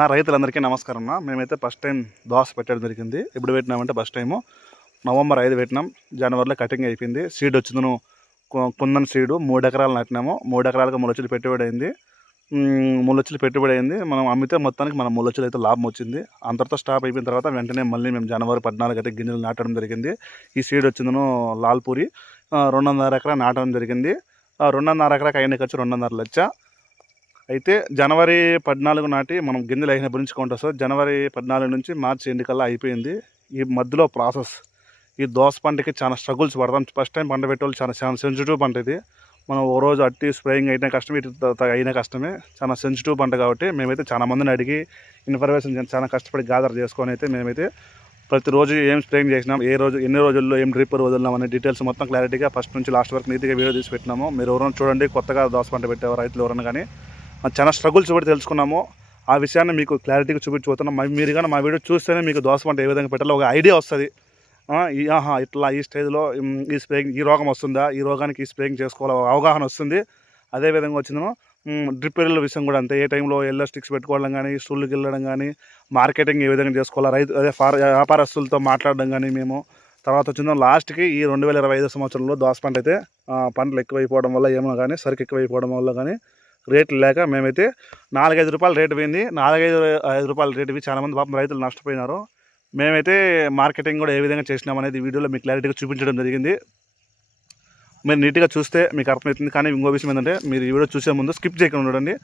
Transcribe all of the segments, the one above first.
నా రైతులందరికీ నమస్కారం. మేమైతే ఫస్ట్ టైం దోస పెట్టడం జరిగింది. ఎప్పుడు పెట్టినామంటే ఫస్ట్ టైము నవంబర్ 5 పెట్టినాం. జనవరిలో కటింగ్ అయిపోయింది. సీడ్ వచ్చిందను కుందన్ సీడు 3 ఎకరాలు నాటినాము. 3 ఎకరాలకు 3 లక్షలు పెట్టుబడి అయింది. 3 లక్షలు పెట్టుబడి అయింది. మనం అమ్మితే మొత్తానికి మనం 3 లక్షలు అయితే లాభం వచ్చింది. అంతటితో స్టాప్ అయిపోయిన తర్వాత వెంటనే మళ్ళీ మేము జనవరి 14 అయితే గింజలు నాటడం జరిగింది. ఈ సీడ్ వచ్చిందను లాల్పూరి 2.5 ఎకరా నాటడం జరిగింది. 2.5 ఎకరాకి అయిన ఖర్చు 2.5 లక్ష. అయితే జనవరి 14 నాటి మనం గింజలు అయినప్పటి నుంచి కౌంట్ వస్తుంది. జనవరి 14 నుంచి మార్చి ఎండుకల్లా అయిపోయింది. ఈ మధ్యలో ప్రాసెస్ ఈ దోస పంటకి చాలా స్ట్రగుల్స్ పడతాం. ఫస్ట్ టైం పంట పెట్టేవాళ్ళు చాలా సెన్సిటివ్ పంట ఇది. మనం ఓ రోజు అట్టి స్ప్రేయింగ్ అయినా కష్టమే, ఇటు అయినా కష్టమే. చాలా సెన్సిటివ్ పంట కాబట్టి మేమైతే చాలా మందిని అడిగి ఇన్ఫర్మేషన్ చాలా కష్టపడి గ్యాదర్ చేసుకొని అయితే మేమైతే ప్రతిరోజు ఏం స్ప్రేయింగ్ చేసినాం, ఏ రోజు ఎన్ని రోజుల్లో ఏం డ్రిప్ వదిలినాం అనే డీటెయిల్స్ మొత్తం క్లారిటీగా ఫస్ట్ నుంచి లాస్ట్ వరకు నీట్గా వీడియో తీసి పెట్టినాము. మీరు ఎవరైనా చూడండి, కొత్తగా దోస పంట పెట్టేవారు రైతులు ఎవరైనా కానీ చాలా స్ట్రగుల్స్ పడి తెలుసుకున్నాము. ఆ విషయాన్ని మీకు క్లారిటీగా చూపించబోతున్నాం. మీరు కానీ మా వీడియో చూస్తేనే మీకు దోస పంట ఏ విధంగా పెట్టాలో ఒక ఐడియా వస్తుంది. ఇట్లా ఈ స్టేజ్లో ఈ స్ప్రేయింగ్ ఈ రోగం వస్తుందా, ఈ రోగానికి ఈ స్ప్రేయింగ్ చేసుకోవాలో అవగాహన వస్తుంది. అదేవిధంగా వచ్చిందను డ్రిప్ ఎరువుల విషయం కూడా అంతే. ఏ టైంలో ఎల్లో స్టిక్స్ పెట్టుకోవడం కానీ, స్టూళ్ళకి వెళ్ళడం కానీ, మార్కెటింగ్ ఏ విధంగా చేసుకోవాలా, వ్యాపారస్తులతో మాట్లాడడం కానీ మేము. తర్వాత వచ్చిందో లాస్ట్కి ఈ 2025 సంవత్సరంలో దోస పంట అయితే పంటలు ఎక్కువైపోవడం వల్ల ఏమో కానీ, సరుకు ఎక్కువైపోవడం వల్ల కానీ రేట్లు లేక మేమైతే 4-5 రూపాయలు రేటు పోయింది. 4-5 రూపాయల రేటు ఇవి చాలామంది పాపం రైతులు నష్టపోయినారు. మేమైతే మార్కెటింగ్ కూడా ఏ విధంగా చేసినామనేది వీడియోలో మీకు క్లారిటీగా చూపించడం జరిగింది. మీరు నీట్గా చూస్తే మీకు అర్థమవుతుంది. కానీ ఇంకో విషయం ఏంటంటే, మీరు ఈ వీడియో చూసే ముందు స్కిప్ చేయకుండా ఉండండి.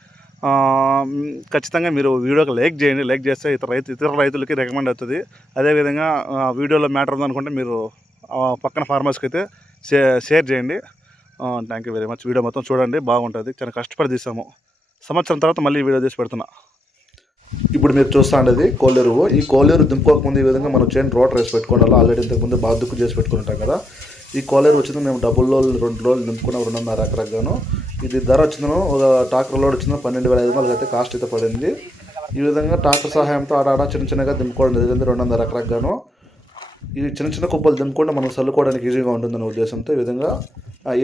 ఖచ్చితంగా మీరు వీడియోకి లైక్ చేయండి. లైక్ చేస్తే ఇతర రైతులకి రికమెండ్ అవుతుంది. అదేవిధంగా వీడియోలో మ్యాటర్ ఉందనుకుంటే మీరు పక్కన ఫార్మర్స్కి అయితే షేర్ చేయండి. Thank you very much. Video మొత్తం చూడండి, బాగుంటుంది. చాలా కష్టపడి తీసాము. సంవత్సరం తర్వాత మళ్ళీ వీడియో తీసి పెడుతున్నా. ఇప్పుడు మీరు చూస్తూ ఉండేది కోళ్ళెరువు. ఈ కోళ్ళెరువు దింపుకోకముందు ఈ విధంగా మనం చైన్ రోటర్ వేసి పెట్టుకోవాలి. ఆల్రెడీ ఇంతకుముందు బాగా దుక్కు చేసి పెట్టుకుని ఉంటాం కదా. ఈ కోళ్ళెరువు వచ్చింది మేము 2 రోజులు దింపుకున్నాం 2.5 ఎకరాగాను. ఇది ధర వచ్చిందను ఒక ట్రాక్టర్ లోడ్ వచ్చిందో 12,500 అయితే కాస్ట్ అయితే పడింది. ఈ విధంగా ట్రాక్టర్ సహాయంతో ఆడాడ చిన్నగా దింపుకోవడం జరిగింది 2.5 ఎకరాగాను. ఇది చిన్న కుప్పలు దింపుకుంటే మనం చల్లుకోవడానికి ఈజీగా ఉంటుందనే ఉద్దేశంతో ఈ విధంగా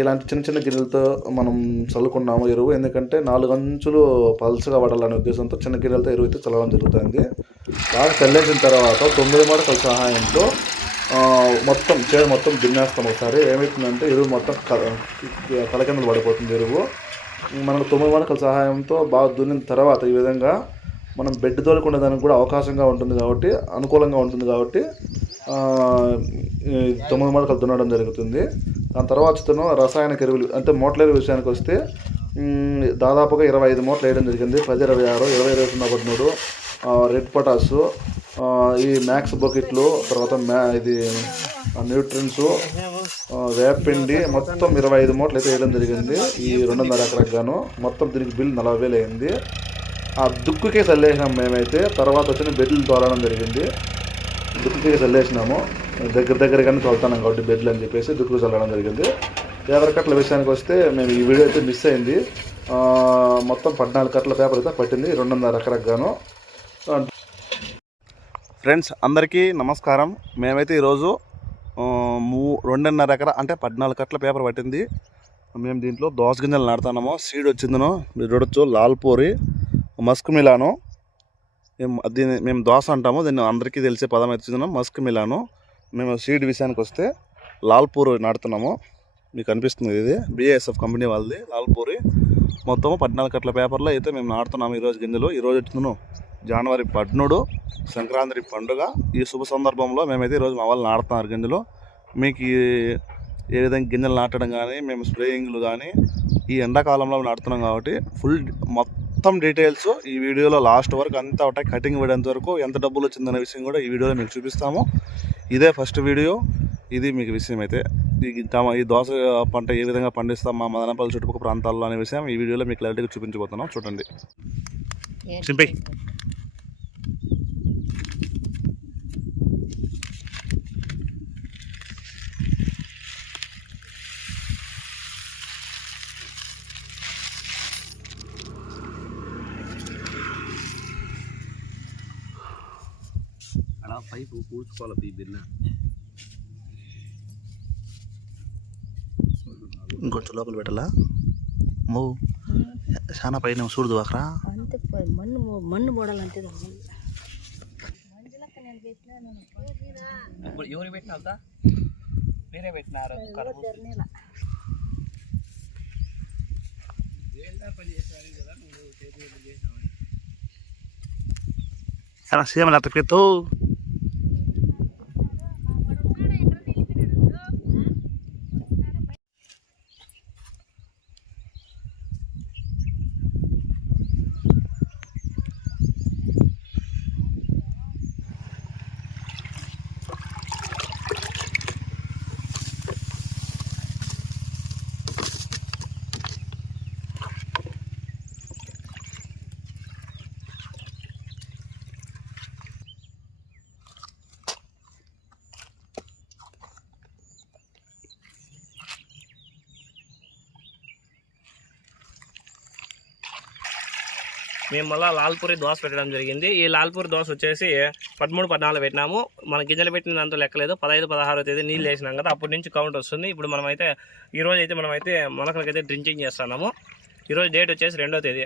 ఇలాంటి చిన్న గిన్నెలతో మనం చల్లుకున్నాము ఎరువు. ఎందుకంటే 4 అంచులు పల్చగా పడాలనే ఉద్దేశంతో చిన్న గిన్నెలతో ఎరువు అయితే చల్లడం జరుగుతుంది. బాగా చల్లేసిన తర్వాత 9 మడకల సహాయంతో మొత్తం చేను మొత్తం దున్నేస్తాం. ఒకసారి ఏమవుతుందంటే ఎరువు మొత్తం తలకిందలు పడిపోతుంది ఎరువు. మనకు 9 మడకల సహాయంతో బాగా దున్నిన తర్వాత ఈ విధంగా మనం బెడ్ తోలుకునే దానికి కూడా అవకాశంగా ఉంటుంది కాబట్టి, అనుకూలంగా ఉంటుంది కాబట్టి 9 మడకలు దున్నడం జరుగుతుంది. దాని తర్వాత రసాయనిక ఎరువులు అంటే మూటల ఎరువు విషయానికి వస్తే దాదాపుగా 25 మూటలు వేయడం జరిగింది. 10-26, 20-13 రెడ్ పొటాసు, ఈ మ్యాక్స్ బకెట్లు, తర్వాత ఇది న్యూట్రియన్స్, వేపిండి, మొత్తం 25 మూటలు అయితే వేయడం జరిగింది ఈ 2.5 ఎకరాకు గాను. మొత్తం దీనికి బిల్ 40,000 అయింది. ఆ దుక్కుకే చల్లేసినాం మేమైతే. తర్వాత వచ్చిన బెడ్లు తోలడం జరిగింది. దుక్కుకే చల్లేసినాము, దగ్గరగానే తోలుతున్నాం కాబట్టి బెడ్లు అని చెప్పేసి దుక్కు చల్లడం జరిగింది. పేపర్ కట్టల విషయానికి వస్తే మేము ఈ వీడియో అయితే మిస్ అయింది. మొత్తం 14 కట్టల పేపర్ అయితే పట్టింది 2.5 ఎకరాకు గాను. ఫ్రెండ్స్ అందరికీ నమస్కారం. మేమైతే ఈరోజు 2.5 ఎకరా అంటే 14 కట్టల పేపర్ పట్టింది. మేము దీంట్లో దోస గింజలు నాడుతున్నాము. సీడ్ వచ్చిందను మీరు చూడొచ్చు, లాల్పూరి, మస్క్ మిలాను. దీన్ని మేము దోస అంటాము, దీన్ని అందరికీ తెలిసే పదం వచ్చిందను మస్క్ మిలాను. మేము సీడ్ విషయానికి వస్తే లాల్పూరి నాడుతున్నాము. మీకు అనిపిస్తుంది ఇది BASF కంపెనీ వాళ్ళది లాల్పూరి. మొత్తం 14 కట్టల పేపర్లో అయితే మేము నాడుతున్నాము ఈరోజు గింజలు. ఈరోజు వచ్చిందను జనవరి 13 సంక్రాంతి పండుగ. ఈ శుభ సందర్భంలో మేమైతే ఈరోజు మా వాళ్ళు నాడుతున్నారు గింజలు. మీకు ఏ విధంగా గింజలు నాటడం కానీ, మేము స్ప్రేయింగ్లు కానీ ఈ ఎండాకాలంలో నాటుతున్నాం కాబట్టి మొత్తం డీటెయిల్స్ ఈ వీడియోలో లాస్ట్ వరకు అంతా ఒకటి కటింగ్ వేయడంత వరకు ఎంత డబ్బులు వచ్చిందనే విషయం కూడా ఈ వీడియోలో మీకు చూపిస్తాము. ఇదే ఫస్ట్ వీడియో. ఇది మీకు విషయం అయితే ఈ దోస పంట ఏ విధంగా పండిస్తాం మా మదనపల్లి చుట్టుపక్కల ప్రాంతాల్లో అనే విషయం ఈ వీడియోలో మీకు క్లారిటీగా చూపించబోతున్నాం. చూడండి. సింపై పైపు పూడ్చుకోవాలి. బిన్న ఇంకొంచెం లోపల పెట్టాలా? చాలా పైన చూడదు అక్కడ. అయితే మన్ను పోడాలంతే మంజులక్క నేను పెట్టినాను ఎవరు పెట్టిన వేరే పెట్టినారు సీఎం అత్త పెట్టు మేము మళ్ళీ లాల్పూరి దోశ పెట్టడం జరిగింది. ఈ లాల్పూరి దోశ వచ్చేసి 13, 14 పెట్టినాము. మన గింజలు పెట్టిన దాంతో లెక్కలేదు. 15, 16 తేదీ నీళ్ళు వేసినాం కదా, అప్పటి నుంచి కౌంట్ వస్తుంది. ఇప్పుడు మనమైతే ఈరోజు అయితే మనమైతే మొలకలకైతే డ్రింకింగ్ చేస్తున్నాము. ఈరోజు డేట్ వచ్చేసి 2వ తేదీ.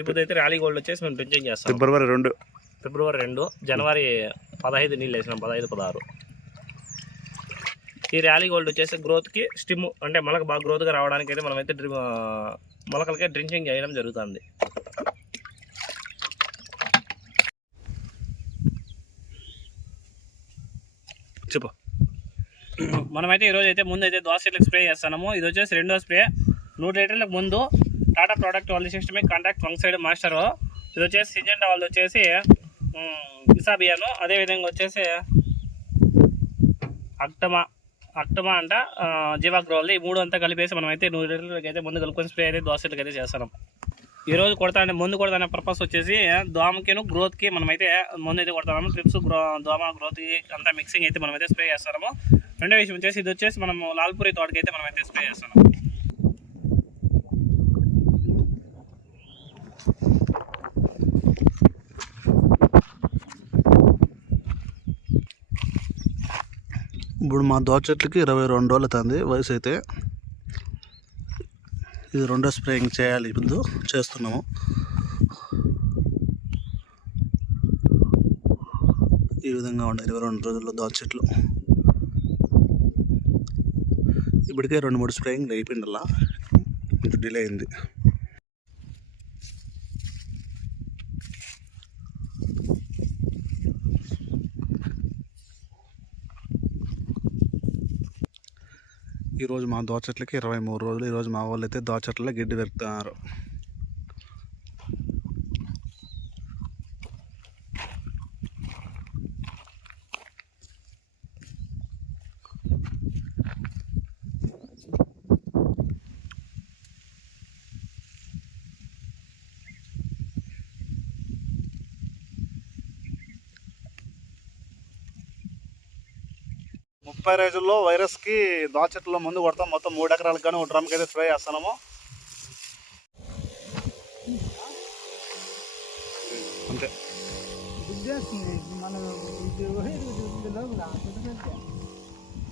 ఇప్పుడు అయితే ర్యాలీ గోల్డ్ వచ్చేసి మేము డ్రింకింగ్ చేస్తాం. ఫిబ్రవరి 2, జనవరి 15 నీళ్ళు వేసినాం, 15, 16. ఈ ర్యాలీ గోల్డ్ వచ్చేసి గ్రోత్కి స్టిమ్ అంటే మొలక బాగా గ్రోత్గా రావడానికి అయితే మనమైతే మొలకలకే డ్రింకింగ్ చేయడం జరుగుతుంది. చెప్పు. మనమైతే ఈరోజు అయితే ముందు అయితే దోశ చెట్లకు స్ప్రే చేస్తున్నాము. ఇది వచ్చేసి 2వ స్ప్రే. 100 లీటర్లకు ముందు టాటా ప్రోడక్ట్ వాళ్ళ సిస్టమిక్ కాంటాక్ట్ ఫంక్సైడ్ మాస్టర్. ఇది వచ్చేసి సిజెండా వాళ్ళు వచ్చేసి ఇసాబియాను. అదేవిధంగా వచ్చేసి అక్టమా అంట జీవాగ్రోల్. ఈ 3 అంతా కలిపేసి మనమైతే 100 లీటర్లకి అయితే ముందు కలుపుకొని స్ప్రే అయితే దోశ చెట్లకి అయితే చేస్తున్నాం. ఈరోజు ముందు కొడతానే పర్పస్ వచ్చేసి దోమకిను గ్రోత్కి మనమైతే ముందు అయితే కొడతాము. ట్రిప్స్ దోమ గ్రోత్కి అంతా మిక్సింగ్ అయితే మనమైతే స్ప్రే చేస్తాము. రెండో విషయం వచ్చేసి ఇది వచ్చేసి మనం లాల్పూరి తోటకి అయితే మనమైతే స్ప్రే చేస్తున్నాం. ఇప్పుడు మా దోశ చెట్లకి 22 రోజులు అవుతుంది వయసు అయితే. ఇది 2వ స్ప్రేయింగ్ చేయాలి. ఇప్పుడు చేస్తున్నాము. ఈ విధంగా ఉండే 22 రోజుల్లో దోశ చెట్లు. ఇప్పటికే 2-3 స్ప్రేయింగ్ అయిపోయిందల్లా, ఇది డిలే అయింది. ఈరోజు మా దోశ చెట్లకి 23 రోజులు. ఈరోజు మా వాళ్ళు అయితే దోశ చెట్లలో గిడ్డి పెడుతున్నారు. ముప్పై రోజుల్లో వైరస్కి దోశ చెట్లలో ముందు కొడతాం. మొత్తం 3 ఎకరాలకు కానీ 1 డ్రమ్కి అయితే స్ప్రే చేస్తున్నాము. అంతే.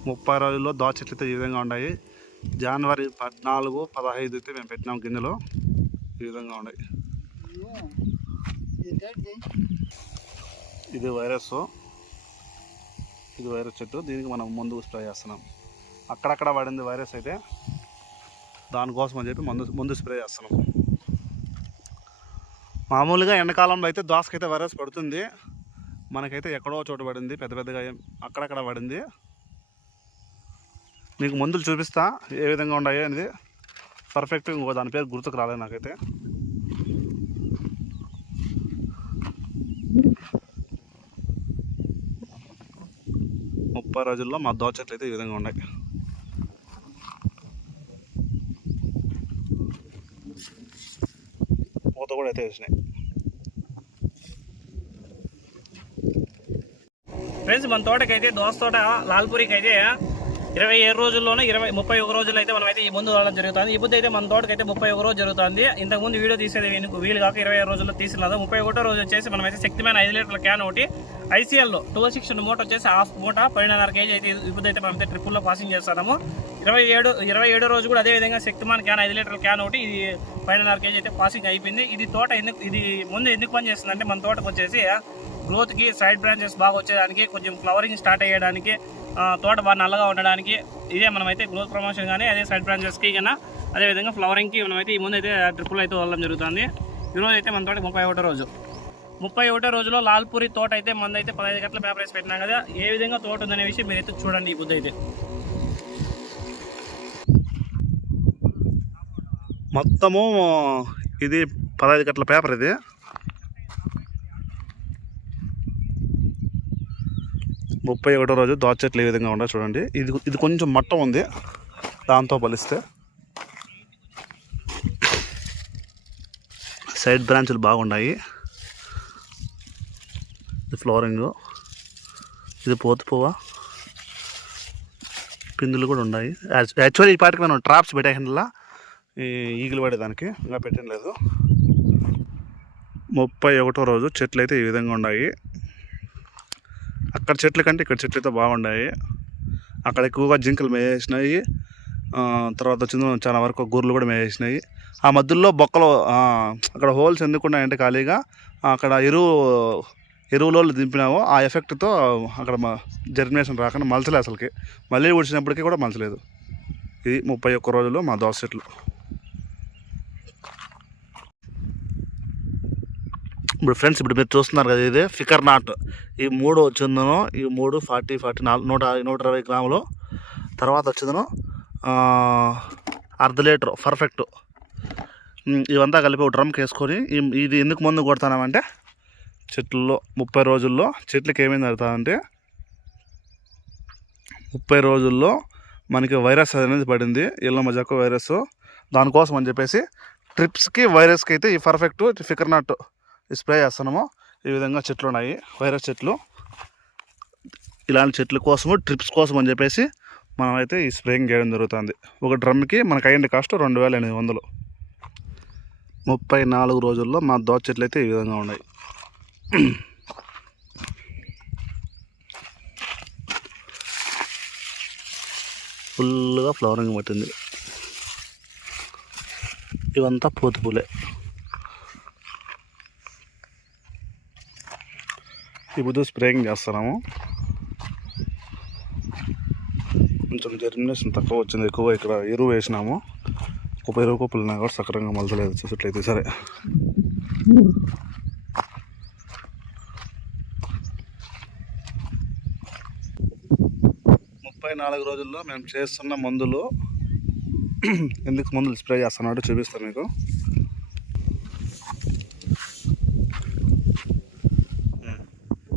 30 రోజుల్లో దోశ చెట్లు అయితే ఈ విధంగా ఉన్నాయి. జనవరి 14, 15 అయితే మేము పెట్టినాం గింజలు. ఈ విధంగా ఉన్నాయి. ఇది వైరస్ చెట్టు. దీనికి మనం ముందు స్ప్రే చేస్తున్నాం. అక్కడక్కడ పడింది వైరస్ అయితే, దానికోసం అని చెప్పి ముందు స్ప్రే చేస్తున్నాం. మామూలుగా ఎండాకాలంలో అయితే దోసకైతే వైరస్ పడుతుంది. మనకైతే ఎక్కడో చోట పడింది, పెద్దగా అక్కడక్కడ పడింది. మీకు మందులు చూపిస్తా ఏ విధంగా ఉన్నాయో అనేది. పర్ఫెక్ట్గా ఇంకో దాని పేరు గుర్తుకు రాలేదు నాకైతే. ముప్పై రోజుల్లో మా దోశ చెట్లు అయితే ఈ విధంగా ఉన్నాయి. పూత కూడా అయితే వేసినాయి. ఫ్రెండ్స్, మన తోటకైతే దోస తోట లాల్పూరికి అయితే 27 రోజుల్లోనే 31 రోజులు అయితే మనమైతే ఈ మందు వాడడం జరుగుతుంది. ఈ బుద్ధి అయితే మన తోటకైతే 31 రోజు జరుగుతుంది. ఇంతకుముందు వీడియో తీసేది వీలు కాక 27 రోజుల్లో తీసినది. 31 రోజు వచ్చేసి మనమైతే శక్తిమైన 5 లీటర్ల క్యాన్ ఒకటి ICLలో 1260 మూట వచ్చేసి హాఫ్ మూట 12.5 kg అయితే ఈ బుద్ధి అయితే మనమైతే ట్రిప్పుల్లో పాసింగ్ చేస్తాము. 27 రోజు కూడా అదేవిధంగా శక్తిమాన్ క్యాన్ 5 లీటర్ల క్యాన్ ఒకటి ఇది 12.5 kg అయితే పాసింగ్ అయిపోయింది. ఇది తోట ఇది ముందు ఎందుకు పని చేస్తుందంటే మన తోటకు వచ్చేసి గ్రోత్కి సైడ్ బ్రాంచెస్ బాగా వచ్చేదానికి, కొంచెం ఫ్లవరింగ్ స్టార్ట్ అయ్యడానికి, తోట బాగా నల్లగా ఉండడానికి ఇదే మనమైతే గ్రోత్ ప్రమోషన్ కానీ అదే సైడ్ బ్రాంచెస్కి కన్నా అదేవిధంగా ఫ్లవరింగ్కి మనమైతే ఈ ముందు అయితే ట్రిప్పుల్ అయితే వదలడం జరుగుతుంది. ఈరోజు అయితే మన తోట 31 రోజు. 31 రోజులో లాల్పూరి తోట అయితే మందైతే 15 గంటల పేపర్ వేసి పెట్టినాం కదా. ఏ విధంగా తోట ఉందనే విషయం మీరు అయితే చూడండి. ఈ బుద్ధి అయితే మొత్తము ఇది 15 గంటల పేపర్. ఇది 31 రోజు దోస చెట్లు ఏ విధంగా ఉండవు చూడండి. ఇది కొంచెం మట్టం ఉంది దాంతో పోలిస్తే. సైడ్ బ్రాంచులు బాగున్నాయి. ఇది ఫ్లోరింగ్, ఇది పోతు పువ్వ, పిందులు కూడా ఉన్నాయి. యాక్చువల్లీ ఈ పాటికి మనం ట్రాప్స్ పెట్టేలా ఈ ఈగలు పడేదానికి ఇంకా పెట్టడం లేదు. 31 రోజు చెట్లు అయితే ఈ విధంగా ఉన్నాయి. అక్కడ చెట్ల కంటే ఇక్కడ చెట్లు అయితే బాగున్నాయి. అక్కడ ఎక్కువగా జింకలు మేసేసినాయి, తర్వాత వచ్చింది చాలా వరకు గొర్రెలు కూడా మేసేసినాయి. ఆ మధ్యలో బొక్కలు అక్కడ హోల్స్ ఎందుకున్నాయంటే ఖాళీగా అక్కడ ఎరువులో దింపినాము. ఆ ఎఫెక్ట్తో అక్కడ జర్మినేషన్ రాకుండా మలచలేదు అసలుకి. మళ్ళీ ఊడ్చినప్పటికీ కూడా మలచలేదు. ఇది 31 రోజులు మా దోస చెట్లు. ఇప్పుడు ఫ్రెండ్స్ ఇప్పుడు మీరు చూస్తున్నారు కదా, ఇది ఫికర్ నాట్. ఈ 3 వచ్చిందను, ఈ 3 40 120 గ్రాములు. తర్వాత వచ్చిందను ½ లీటర్ పర్ఫెక్ట్. ఇవంతా కలిపి ఒక డ్రమ్కి వేసుకొని ఇది ఎందుకు మందు కొడతామంటే చెట్లలో 30 రోజుల్లో చెట్లకి ఏమైంది జరుగుతుందంటే 30 రోజుల్లో మనకి వైరస్ అనేది పడింది, ఎల్లో మజాకో వైరస్. దానికోసం అని చెప్పేసి ట్రిప్స్కి వైరస్కి అయితే ఈ పర్ఫెక్ట్ ఫికర్ నాట్ స్ప్రే చేస్తున్నాము. ఈ విధంగా చెట్లు ఉన్నాయి, వైరస్ చెట్లు. ఇలాంటి చెట్ల కోసము ట్రిప్స్ కోసం అని చెప్పేసి మనం అయితే ఈ స్ప్రేయింగ్ చేయడం జరుగుతుంది. ఒక డ్రమ్కి మనకు అయ్యింది కాస్ట్ 2800. 34 రోజుల్లో మా దోస చెట్లు అయితే ఈ విధంగా ఉన్నాయి. ఫుల్గా ఫ్లవరింగ్ పట్టింది. ఇవంతా పోతు పూలే. ఇప్పుడు స్ప్రేయింగ్ చేస్తున్నాము. కొంచెం జర్మినేషన్ తక్కువ వచ్చింది, ఎక్కువ ఇక్కడ ఎరువు వేసినాము. ఒక ఎరువు కుప్పలు కూడా సక్రంగా మలచలేదు చూసట్లయితే. సరే, ముప్పై 34 రోజుల్లో మేము చేస్తున్న మందులు ఎందుకు మందులు స్ప్రే చేస్తున్నాడో చూపిస్తాను మీకు.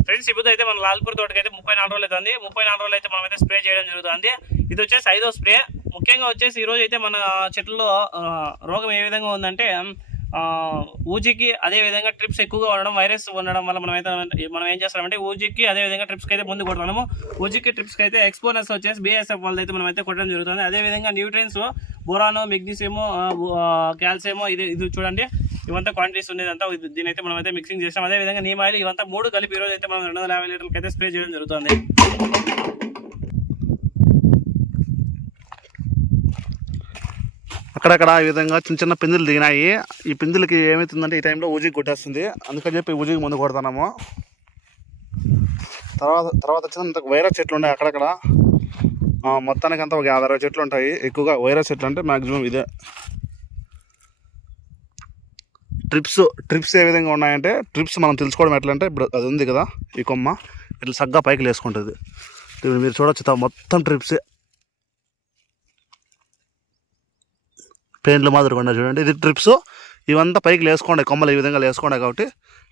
ఫ్రెండ్స్ ఇప్పుడు అయితే మన లాల్పూర్ తోటకైతే 34 రోజులు అవుతుంది. 34 రోజులు అయితే మనం అయితే స్ప్రే చేయడం జరుగుతుంది. ఇది వచ్చేసి 5వ స్ప్రే. ముఖ్యంగా వచ్చేసి ఈరోజు అయితే మన చెట్లలో రోగం ఏ విధంగా ఉందంటే ఊజికి అదేవిధంగా ట్రిప్స్ ఎక్కువగా ఉండడం, వైరస్ ఉండడం వల్ల మనం ఏం చేస్తామంటే ఊజికి అదేవిధంగా ట్రిప్స్కి అయితే ముందు కొడుతున్నాము. ఊజికి ట్రిప్స్కి అయితే ఎక్స్పోనర్స్ వచ్చేసి BASF వాళ్ళది అయితే మనం అయితే కొట్టడం జరుగుతుంది. అదేవిధంగా న్యూట్రియన్స్ బోరాను, మెగ్నీషియము, కాల్షియము ఇది చూడండి. ఇవంతా క్వాంటిటీస్ ఉండేదంతా దీని అయితే మనం అయితే మిక్సింగ్ చేస్తాం. అదేవిధంగా నీమ్ ఆయిల్ ఇవంతా 3 కలిపి ఈరోజు అయితే మనం 250 లీటర్లకి అయితే స్ప్రే చేయడం జరుగుతుంది. అక్కడక్కడ ఈ విధంగా చిన్న చిన్న పిందులు దిగినాయి. ఈ పిందులకి ఏమవుతుందంటే ఈ టైంలో ఊజికి కొట్టేస్తుంది. అందుకని చెప్పి ఊజికి ముందు కొడతాము. తర్వాత వచ్చిన వైరస్ చెట్లు ఉన్నాయి అక్కడక్కడ. మొత్తానికి అంతా ఒక 50-60 చెట్లు ఉంటాయి. ఎక్కువగా వైరస్ చెట్లు అంటే మ్యాక్సిమం ఇదే. ట్రిప్స్ ఏ విధంగా ఉన్నాయంటే ట్రిప్స్ మనం తెలుసుకోవడం ఎట్లా అంటే ఇప్పుడు అది ఉంది కదా, ఈ కొమ్మ ఇట్లా సగ్గా పైకి లేసుకుంటుంది. ఇప్పుడు మీరు చూడొచ్చు మొత్తం ట్రిప్సే. పెయింట్లు మాదిరి కొండ చూడండి, ఇది ట్రిప్స్. ఇవంతా పైకి లేసుకోండి, కొమ్మలు ఈ విధంగా లేసుకోండి కాబట్టి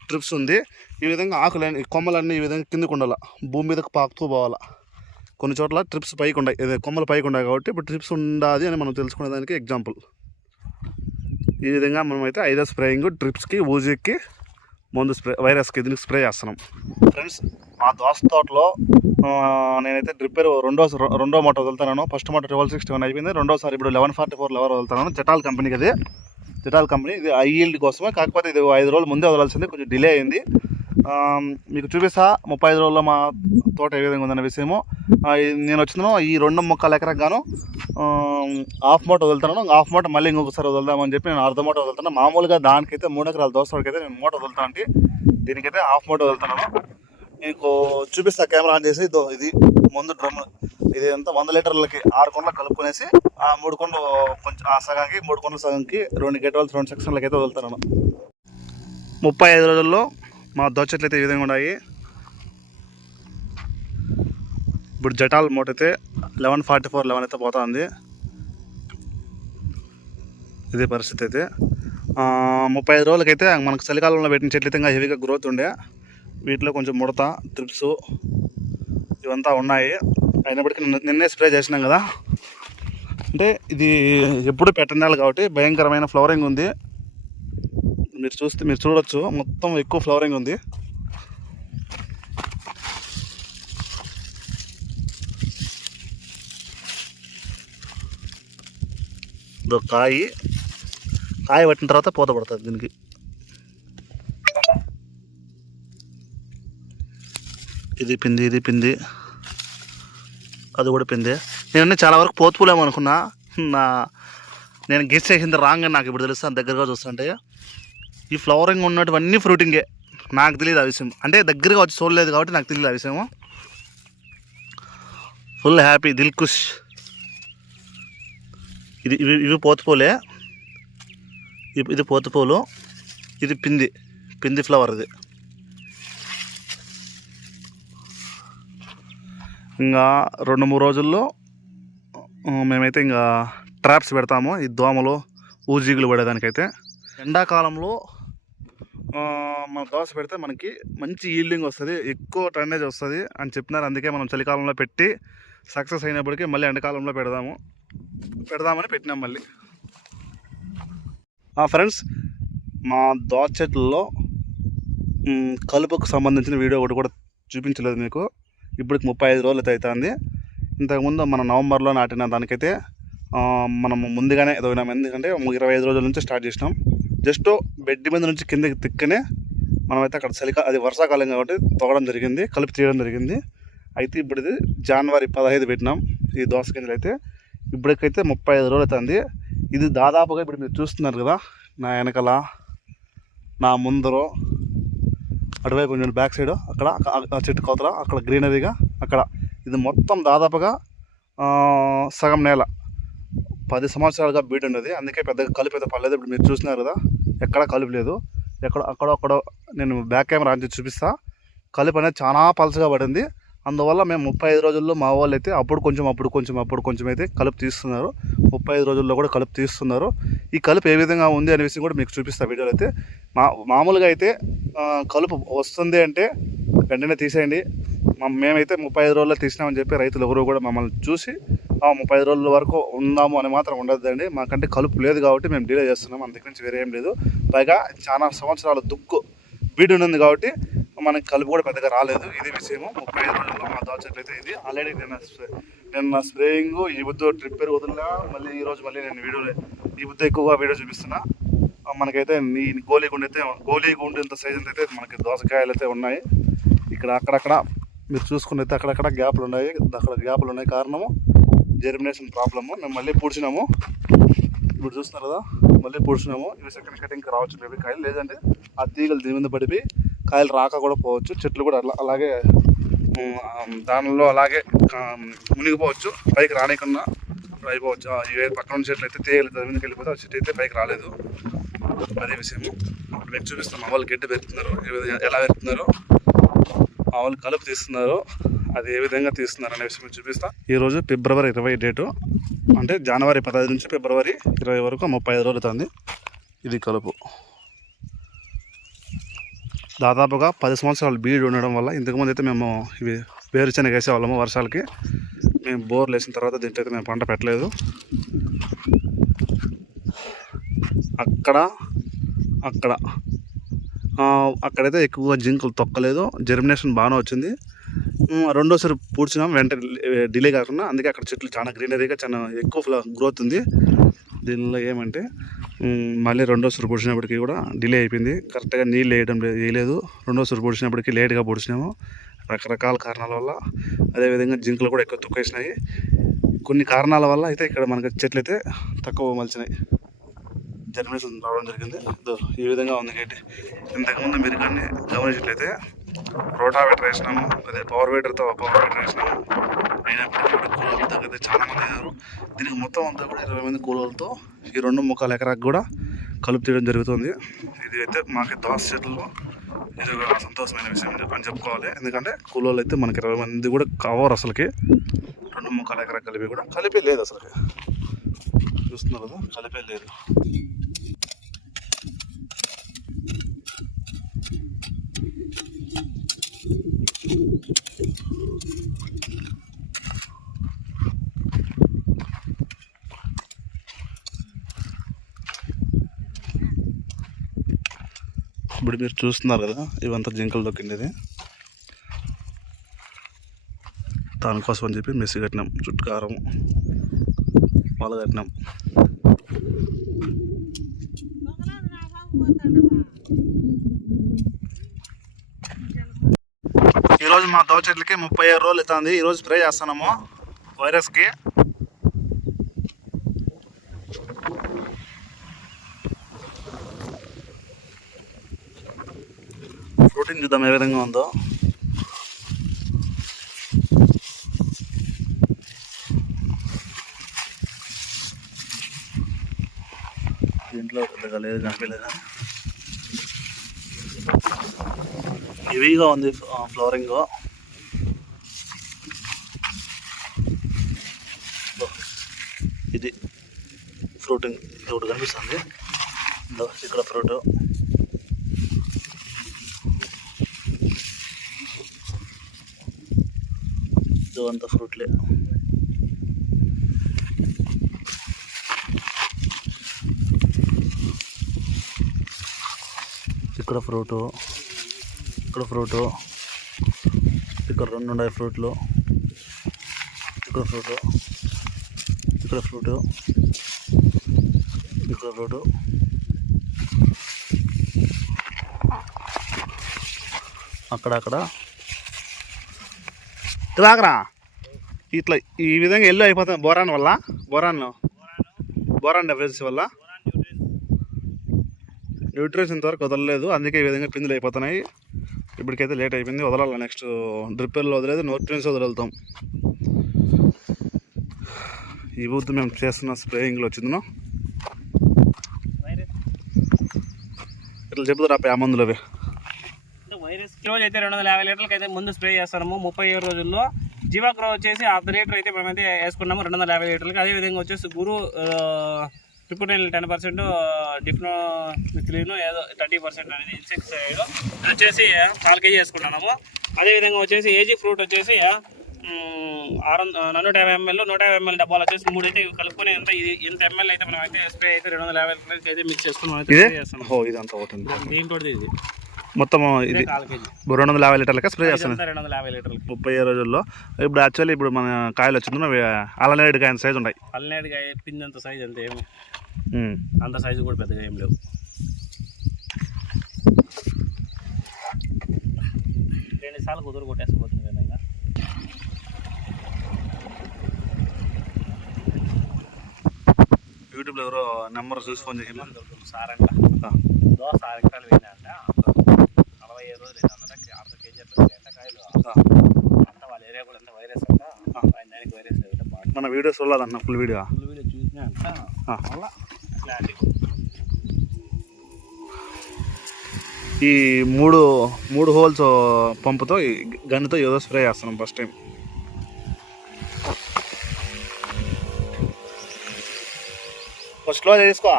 ట్రిప్స్ ఉంది. ఈ విధంగా ఆకులన్నీ కొమ్మలన్నీ ఈ విధంగా కిందకు ఉండాలి, భూమి మీదకి పాకుతూ పోవాలా. కొన్ని చోట్ల ట్రిప్స్ పైకి ఉన్నాయి, కొమ్మలు పైకి ఉన్నాయి కాబట్టి ఇప్పుడు ట్రిప్స్ ఉండాలి అని మనం తెలుసుకునేదానికి ఎగ్జాంపుల్. ఈ విధంగా మనమైతే 5వ స్ప్రేయింగ్ ట్రిప్స్కి ఊజికి ముందు వైరస్కి దీనికి స్ప్రే చేస్తున్నాం. ఫ్రెండ్స్, మా దోస తోటలో నేనైతే డ్రిప్పర్ రెండో మోటార్ వదులుతున్నాను. ఫస్ట్ మోటార్ 1261 అయిపోయింది. రెండోసారి ఇప్పుడు 1144 లెవర్ వదులుతున్నాను. జటాల్ కంపెనీకి అది. జటాల్ కంపెనీ ఇది హై ఈల్డ్ కోసమే, కాకపోతే ఇది 5 రోజులు ముందే వదలాల్సింది, కొంచెం డిలే అయింది. మీకు చూపిస్తా 35 రోజుల్లో మా తోట ఏ విధంగా ఉందన్న విషయము. నేను వచ్చినాను ఈ 2 మొక్కల ఎకరకు గాను హాఫ్ మోటార్ వదులుతున్నాను. హాఫ్ మోటార్ మళ్ళీ ఇంకొకసారి వదులుదామని చెప్పి నేను అర్ధ మోటార్ వదులుతున్నాను. మామూలుగా దానికైతే 3 ఎకరాల దోసకాయకైతే నేను మోటార్ వదులుతాను అంటే దీనికైతే హాఫ్ మోటార్ వదులుతున్నాను. మీకు చూపిస్తా కెమెరా ఆన్ చేసి. ఇది ముందు డ్రమ్, ఇది అంతా 100 లీటర్లకి 6 కుండలు కలుపుకొనేసి ఆ 3 కుండలు కొంచెం ఆ సగానికి 3 కుండల సగంకి 2 గేట్ 2 సెక్షన్లకి అయితే వదులుతున్నాను. 35 రోజుల్లో మా దోస చెట్లు అయితే ఈ విధంగా ఉన్నాయి. ఇప్పుడు జటాల్ మోటార్ అయితే 1144 అయితే పోతుంది. ఇదే పరిస్థితి అయితే 35 రోజులకైతే మనకు చలికాలంలో పెట్టిన చెట్లు అయితే ఇంకా హెవీగా గ్రోత్ ఉండే. వీటిలో కొంచెం ముడత, ట్రిప్స్ ఇవంతా ఉన్నాయి. అయినప్పటికీ నిన్నే స్ప్రే చేసినాం కదా. అంటే ఇది ఎప్పుడు పెట్టినాలి కాబట్టి భయంకరమైన ఫ్లవరింగ్ ఉంది. మీరు చూడొచ్చు, మొత్తం ఎక్కువ ఫ్లవరింగ్ ఉంది. కాయ పట్టిన తర్వాత పూత పడుతుంది దీనికి. ఇది పింది అది కూడా పిందే. నేను చాలా వరకు పోతుపోలేము అనుకున్నా. నేను గెస్ చేసింది రాంగ్ అని నాకు ఇప్పుడు తెలుస్తాను దగ్గరగా చూస్తుంటే. ఈ ఫ్లవరింగ్ ఉన్నటువన్నీ ఫ్రూటింగే. నాకు తెలియదు ఆ విషయం, అంటే దగ్గరగా వచ్చి చూడలేదు కాబట్టి నాకు తెలియదు ఆ విషయము. ఫుల్ హ్యాపీ, దిల్ ఖుష్. ఇవి పోతుపోలే, ఇది పోతుపోలు, ఇది పింది ఫ్లవర్. ఇది ఇంకా 2-3 రోజుల్లో మేమైతే ఇంకా ట్రాప్స్ పెడతాము. ఈ దోమలు ఊజీగులు పడేదానికైతే. ఎండాకాలంలో మన దోస పెడితే మనకి మంచి ఈల్డింగ్ వస్తుంది, ఎక్కువ టన్నేజ్ వస్తుంది అని చెప్పినారు. అందుకే మనం చలికాలంలో పెట్టి సక్సెస్ అయినప్పటికీ మళ్ళీ ఎండాకాలంలో పెడదామని పెట్టినాం మళ్ళీ. ఫ్రెండ్స్, మా దోస చెట్లలో కలుపుకు సంబంధించిన వీడియో ఒకటి కూడా చూపించలేదు మీకు. ఇప్పటికి 35 రోజులు అయితే అవుతుంది. ఇంతకుముందు మన నవంబర్లో నాటిన దానికైతే మనము ముందుగానే ఎదగినాం. ఎందుకంటే 25 రోజుల నుంచి స్టార్ట్ చేసినాం. జస్ట్ బెడ్ మీద నుంచి కిందకి తిక్కనే మనమైతే అక్కడ అది వర్షాకాలం కాబట్టి తొగడం జరిగింది, కలిపి తీయడం జరిగింది. అయితే ఇప్పుడు ఇది జనవరి 15 పెట్టినాం ఈ దోస గింజలు అయితే. ఇప్పటికైతే 35 రోజులు అవుతుంది. ఇది దాదాపుగా ఇప్పుడు మీరు చూస్తున్నారు కదా, నా వెనకాల, నా ముందర, అటువైపు కొంచెం బ్యాక్ సైడ్ అక్కడ చెట్టు కోతల అక్కడ గ్రీనరీగా అక్కడ, ఇది మొత్తం దాదాపుగా సగం నేల 10 సంవత్సరాలుగా బీడ్ ఉన్నది. అందుకే పెద్దగా కలుపు అయితే పడలేదు. ఇప్పుడు మీరు చూస్తున్నారు కదా, ఎక్కడ కలుపు లేదు. అక్కడ నేను బ్యాక్ కెమెరా ఆన్ చేసి చూపిస్తా. కలుపు అనేది చాలా పలసగా పడింది. అందువల్ల మేము 35 రోజుల్లో మా వాళ్ళు అయితే అప్పుడు కొంచెం అయితే కలుపు తీస్తున్నారు. 35 రోజుల్లో కూడా కలుపు తీస్తున్నారు. ఈ కలుపు ఏ విధంగా ఉంది అనే విషయం కూడా మీకు చూపిస్తా వీడియోలో అయితే. మామూలుగా అయితే కలుపు వస్తుంది అంటే వెంటనే తీసేయండి. మేమైతే 35 రోజుల్లో తీసినామని చెప్పి రైతులు ఎవరు కూడా మమ్మల్ని చూసి 35 రోజుల వరకు ఉందాము అని మాత్రం ఉండద్దండి. మాకంటే కలుపు లేదు కాబట్టి మేము డిలే చేస్తున్నాం, అంతకు నుంచి వేరే ఏం లేదు. పైగా చాలా సంవత్సరాల దుక్కు బీడు ఉంది కాబట్టి మనకి కలుపు కూడా పెద్దగా రాలేదు. ఇది విషయము. 35 రోజుల్లో మా దోస చెట్లు అయితే ఇది. ఆల్రెడీ నిన్న స్ప్రేయింగ్, ఈ బుద్ధ డ్రిప్పర్ వదిలినా, మళ్ళీ ఈరోజు మళ్ళీ నేను ఈ బుద్ధ ఎక్కువగా వీడియో చూపిస్తున్నా. మనకైతే ఈ గోలీగుండు ఇంత సైజు అయితే మనకి దోసకాయలు అయితే ఉన్నాయి. ఇక్కడ అక్కడక్కడ మీరు చూసుకున్నైతే అక్కడక్కడ గ్యాప్లు ఉన్నాయి. కారణము జెర్మినేషన్ ప్రాబ్లము. మేము మళ్ళీ పూడ్చినాము. ఇప్పుడు చూస్తున్నారు కదా, మళ్ళీ పూడ్చినాము. ఇవి సెకండ్ కటింగ్ రావచ్చు మేబీ కాయలు, లేదంటే ఆ తీగలు దీని మీద పడిపోయి కాయలు రాక కూడా పోవచ్చు. చెట్లు కూడా అలాగే దానిలో అలాగే మునిగిపోవచ్చు, పైకి రానికన్నా అయిపోవచ్చు. ఇవే పక్కన చెట్లు అయితే తీగలు దాని మీదకి వెళ్ళిపోతే ఆ చెట్టు అయితే పైకి రాలేదు. అదే విషయము. మీకు చూపిస్తాం. మా వాళ్ళు గడ్డి పెడుతున్నారు, ఎలా పెడుతున్నారు, మా వాళ్ళు కలుపు తీస్తున్నారు, అది ఏ విధంగా తీస్తున్నారు అనే విషయం చూపిస్తా. ఈరోజు ఫిబ్రవరి 20 డేటు, అంటే జనవరి 15 నుంచి ఫిబ్రవరి 20 వరకు 35 రోజులు అవుతుంది. ఇది కలుపు దాదాపుగా 10 సంవత్సరాలు బీడు ఉండడం వల్ల. ఇంతకుముందు అయితే మేము ఇవి వేరుశనగ వేసేవాళ్ళము వర్షాలకి. మేము బోర్లు వేసిన తర్వాత దీంట్లో అయితే మేము పంట పెట్టలేదు. అక్కడ అక్కడైతే ఎక్కువగా జింకులు తొక్కలేదు, జర్మినేషన్ బాగానే వచ్చింది. రెండోసారి పూడ్చినాం వెంటనే డిలే కాకుండా, అందుకే అక్కడ చెట్లు చాలా గ్రీనరీగా చాలా ఎక్కువ గ్రోత్ ఉంది. దీనిలో ఏమంటే మళ్ళీ రెండోసారి పొడిచినప్పటికీ కూడా డిలే అయిపోయింది. కరెక్ట్గా నీళ్ళు వేయలేదు. రెండోసారి పొడిచినప్పటికీ లేట్గా పొడిచినాము రకరకాల కారణాల వల్ల. అదేవిధంగా జింకలు కూడా ఎక్కువ తొక్కేసినాయి. కొన్ని కారణాల వల్ల అయితే ఇక్కడ మనకి చెట్లు అయితే తక్కువ మలిచినాయి, జర్మినేషన్ రావడం జరిగింది. ఈ విధంగా ఉంది గడ్డి. ఇంతకుముందు మీరు కానీ గమనించినట్లయితే రోటావేటర్ వేసినాము, అదే పవర్ వేటర్తో పవర్ వేటర్ వేసినాము. అయినప్పటికీ కూడా కూలీలతో అయితే చాలా మంది అయినారు. దీనికి మొత్తం అంతా కూడా 20 మంది కూలీలతో ఈ 2.25 ఎకరాకు కూడా కలుపు తీయడం జరుగుతుంది. ఇది అయితే మాకు దోస చెట్లలో ఇది ఒక సంతోషమైన విషయం అని చెప్పుకోవాలి. ఎందుకంటే కూలీలు అయితే మనకి 20 మంది కూడా కవర్. అసలుకి 2.25 ఎకరాకు కలిపి కూడా కలిపే లేదు. అసలుకి చూస్తున్నారు కదా, కలిపే లేదు. ఇప్పుడు మీరు చూస్తున్నారు కదా, ఇవంతా జింకలు దొక్కిండేది. దానికోసం అని చెప్పి మెస్సి కట్టినాం, చుట్టూ కారం వాళ్ళు కట్టినాం. ఈరోజు మా దోవ చెట్లకి 37 రోజులు అవుతుంది. ఈరోజు స్ప్రే చేస్తున్నాము వైరస్కి. ఫ్రూటింగ్ చూద్దాం ఏ విధంగా ఉందో. దీంట్లో పెద్దగా లేదు, కనిపించలేదు. హెవీగా ఉంది ఫ్లవరింగ్. ఇది ఫ్రూటింగ్ ఒకటి కనిపిస్తుంది. ఇక్కడ ఫ్రూట్, ఇదంతా ఫ్రూట్లే. ఇక్కడ ఫ్రూటు, ఇక్కడ ఫ్రూటు, ఇక్కడ 2 ఉన్నాయి ఫ్రూట్లు. ఇక్కడ ఫ్రూటు, ఇక్కడ ఫ్రూటు, ఇక్కడ ఫ్రూటు. అక్కడక్కడ ఇలాగరా ఇట్లా ఈ విధంగా ఎల్లో అయిపోతుంది బోరాన్ వల్ల. బోరాన్ డెఫిషియన్సీ వల్ల న్యూట్రిషన్స్ ఇంతవరకు వదలలేదు, అందుకే ఈ విధంగా పిందులు అయిపోతున్నాయి. ఇప్పటికైతే లేట్ అయిపోయింది, వదలాలి. నెక్స్ట్ డ్రిప్పెల్లో వదిలేదు, న్యూట్రిషన్స్ వదులుతాం. ఈ బుద్ధి మేము చేస్తున్న స్ప్రేయింగ్లో వచ్చిందో ఇట్లా చెప్తారు ఆ మందులు అవి. వైరస్ రోజు అయితే 250 లీటర్లకి అయితే ముందు స్ప్రే చేస్తున్నాము 37 రోజుల్లో. జీవాగ్రో వచ్చేసి 1/2 లీటర్ అయితే మేమైతే వేసుకున్నాము 250 లీటర్లకి. అదేవిధంగా వచ్చేసి గురు 10% డిఫ్నో మిథిలిన్ ఏదో 30% అనేది ఇన్సెక్టిసైడ్ వచ్చేసి 4 kg వేసుకున్నాము. అదేవిధంగా వచ్చేసి ఏజీ ఫ్రూట్ వచ్చేసి 150 ml 150 ml డబ్బాలు వచ్చేసి 3 అయితే కలుపుకొని ఇంత ml అయితే మనం అయితే స్ప్రే అయితే 250 లీటర్లకి అయితే మిక్స్ చేసుకుని మనం అయితే చేస్తాం. ఇదంతా అవుతుంది దీంట్లో ఇది మొత్తం ఇది 250 లీటర్లకే స్ప్రే చేస్తాను 250 లీటర్లకి 30 రోజుల్లో. ఇప్పుడు యాక్చువల్లీ ఇప్పుడు మన కాయలు వచ్చింది అల్లనేడు కాయ సైజు ఉన్నాయి. అల్లనేడు కాయ పిండి అంత సైజు అంతే, ఏమి అంత సైజు కూడా పెద్దగా ఏం లేవు. 2 సార్లు కుదురు కొట్టేసిపోతుంది విధంగా. యూట్యూబ్లో ఎవరో నెంబర్ చూసి ఫోన్ చేసి సార్ అంట దోశ 6 ఎకరాలు వేయినా అంట 45 రోజులు అయితే 1/2 kg అట్లా కాయలు అంతా వాళ్ళ ఏరియా కూడా అంతా వైరస్ అంట. దానికి వైరస్ మన వీడియోస్ చూడాలన్న ఫుల్ వీడియో చూసినా అంట. మళ్ళీ క్లారిటీ ఈ మూడు హోల్స్ పంపుతో గన్నుతో ఏదో స్ప్రే చేస్తున్నాం ఫస్ట్ టైం. స్లో చేసుకో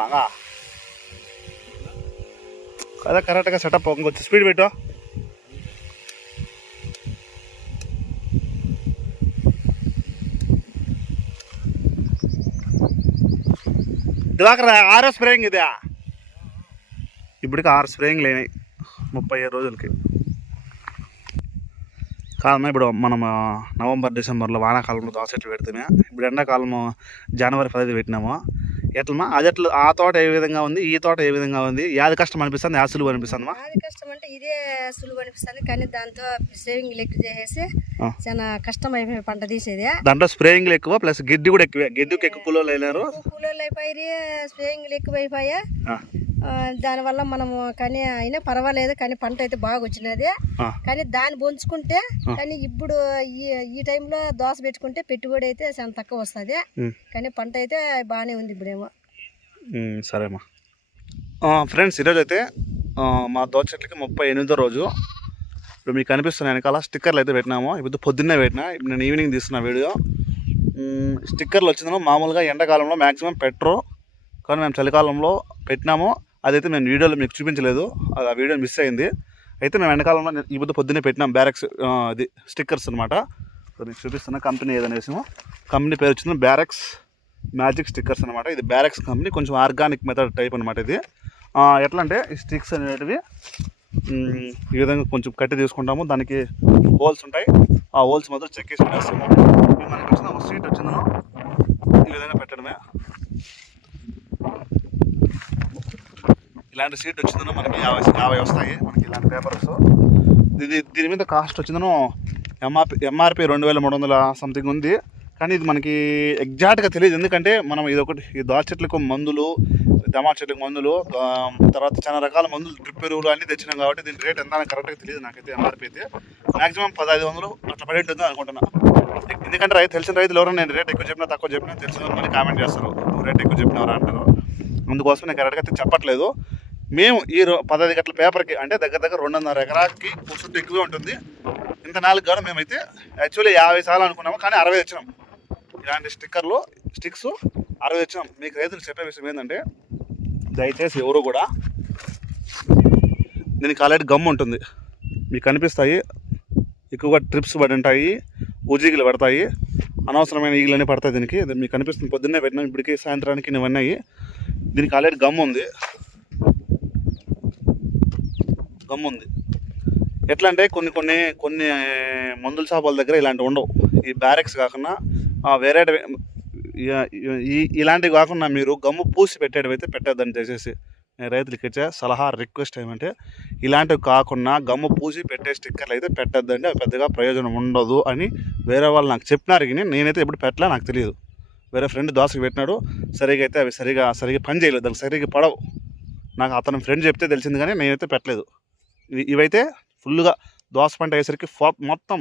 కదా, కరెక్ట్గా సెటప్ ఇంకొచ్చి స్పీడ్ పెట్టు. దివాకర్ 6 స్ప్రేయింగ్ ఇదే, ఇప్పటికి 6 స్ప్రేయింగ్ లేనాయి. 35 రోజులకి. కాదమ్మా ఇప్పుడు మనం నవంబర్ డిసెంబర్లో వానాకాలంలో దోస చెట్లు పెడితేనే ఇప్పుడు ఎండాకాలము జనవరి 10 పెట్టినాము. ఎట్లమ్మా అది ఎట్లా ఆ తోట ఏ విధంగా ఉంది, ఈ తోట ఏ విధంగా ఉంది, యాది కష్టం అనిపిస్తుంది, యా సులువు అనిపిస్తుందమ్మా? అది కష్టం అంటే ఇదే సులువు అనిపిస్తుంది, కానీ దాంతో సేవింగ్ లెక్క చేసేసి చాలా కష్టం అయిపోయి పంట తీసేది. దాంట్లో స్ప్రేయింగ్లు ఎక్కువ ప్లస్ గిడ్డి కూడా ఎక్కువ, గిడ్డికి ఎక్కువ కూలీలు అయినారు, కూలీలు అయిపోయి స్ప్రేయింగ్లు ఎక్కువ అయిపోయా. దానివల్ల మనము కానీ అయినా పర్వాలేదు, కానీ పంట అయితే బాగా వచ్చినది. కానీ దాన్ని పొంచుకుంటే కానీ ఇప్పుడు ఈ టైంలో దోస పెట్టుకుంటే పెట్టుబడి అయితే చాలా తక్కువ వస్తుంది, కానీ పంట అయితే బాగానే ఉంది ఇప్పుడేమో. సరేమ్మా. ఫ్రెండ్స్ ఈరోజు అయితే మా దోస చెట్లకి 38వ రోజు. ఇప్పుడు మీకు కనిపిస్తున్నాయి వెనకాల స్టిక్కర్లు అయితే పెట్టినాము. ఇప్పుడు పొద్దున్నే పెట్టినా, ఇప్పుడు నేను ఈవినింగ్ తీస్తున్నా వీడియో. స్టిక్కర్లు వచ్చిందో మామూలుగా ఎండాకాలంలో మ్యాక్సిమం పెట్టరు, కానీ మేము చలికాలంలో పెట్టినాము. అదైతే మేము వీడియోలో మీకు చూపించలేదు, అది ఆ వీడియో మిస్ అయింది. అయితే మేము ఎండాకాలంలో ఈ పొద్దున్నే పెట్టినాం బ్యారెక్స్ అది స్టిక్కర్స్ అనమాట. మీకు చూపిస్తున్నా కంపెనీ ఏదనేసి, కంపెనీ పేరు వచ్చింది బ్యారెక్స్ మ్యాజిక్ స్టిక్కర్స్ అనమాట. ఇది బ్యారెక్స్ కంపెనీ, కొంచెం ఆర్గానిక్ మెథడ్ టైప్ అనమాట ఇది. ఎట్లా అంటే ఈ స్టిక్స్ అనేటివి ఈ విధంగా కొంచెం కట్టి తీసుకుంటాము, దానికి హోల్స్ ఉంటాయి, ఆ హోల్స్ మాత్రం చెక్కేసి పెట్టేస్తాము. మనకి వచ్చిన ఒక సీట్ వచ్చిందనో ఈ విధంగా పెట్టడమే. ఇలాంటి సీట్ వచ్చిందనో మనకి 50 వస్తాయి మనకి ఇలాంటి పేపర్స్. దీని మీద కాస్ట్ వచ్చిందనో ఎంఆర్పి 2300 సంథింగ్ ఉంది, కానీ ఇది మనకి ఎగ్జాక్ట్గా తెలియదు. ఎందుకంటే మనం ఇదొకటి ఈ దోస చెట్లకు మందులు, టమాటా చెట్లకు మందులు, తర్వాత చాలా రకాల మందులు, డ్రిప్ ఎరువులు అన్నీ తెచ్చినాం కాబట్టి దీని రేట్ ఎంత కరెక్ట్గా తెలియదు నాకైతే. ఎంఆర్పి అయితే మ్యాక్సిమం 1500 అట్లా పడి ఉంటుంది అనుకుంటున్నా. ఎందుకంటే తెలిసిన రైతులు ఎవరైనా నేను రేట్ ఎక్కువ చెప్పినా తక్కువ చెప్పినా తెలిసిన మళ్ళీ కామెంట్ చేస్తారు, నువ్వు రేట్ ఎక్కువ చెప్పినవరా అంటారు. అందుకోసం నేను కరెక్ట్గా అయితే చెప్పట్లేదు. మేము ఈ 15 గంటల పేపర్కి అంటే దగ్గర 2.5 ఎకరాకి చుట్టూ ఎక్కువే ఉంటుంది. ఇంత 4 గంటలు మేమైతే యాక్చువల్లీ 50 సార్లు అనుకున్నాము, కానీ 60 తెచ్చినాం. ఇలాంటి స్టిక్స్ 60 తెచ్చినాం. మీకు రైతులు చెప్పే విషయం ఏంటంటే దయచేసి ఎవరు కూడా, దీనికి ఆల్రెడీ గమ్ ఉంటుంది, మీకు కనిపిస్తాయి, ఎక్కువగా ట్రిప్స్ పడి ఉంటాయి, ఉజీగులు పడతాయి, అనవసరమైన ఈగలన్నీ పడతాయి దీనికి. మీకు కనిపిస్తుంది, పొద్దున్నే పెట్టినాం, ఇప్పటికీ సాయంత్రానికి ఇవన్నీ. దీనికి ఆల్రెడీ గమ్ ఉంది. ఎట్లా అంటే కొన్ని మందుల షాపుల దగ్గర ఇలాంటివి ఉండవు. ఈ బ్యారెక్స్ కాకుండా వేరే ఇలాంటివి కాకుండా మీరు గమ్ము పూసి పెట్టేటివి అయితే పెట్టద్దని చేసేసి నేను రైతులకి ఇచ్చే సలహా రిక్వెస్ట్ ఏమంటే, ఇలాంటివి కాకుండా గమ్ము పూసి పెట్టే స్టిక్కర్లు అయితే పెట్టద్దండి, అవి పెద్దగా ప్రయోజనం ఉండదు అని వేరే వాళ్ళు నాకు చెప్పినారు. కానీ నేనైతే ఎప్పుడు పెట్టలే, నాకు తెలియదు. వేరే ఫ్రెండ్ దోసకి పెట్టినాడు, సరిగా అయితే అవి సరిగా పని చేయలేదు, దానికి సరిగా పడవు. నాకు అతను ఫ్రెండ్ చెప్తే తెలిసింది, కానీ నేనైతే పెట్టలేదు. ఇవైతే ఫుల్గా దోస పంట అయ్యేసరికి మొత్తం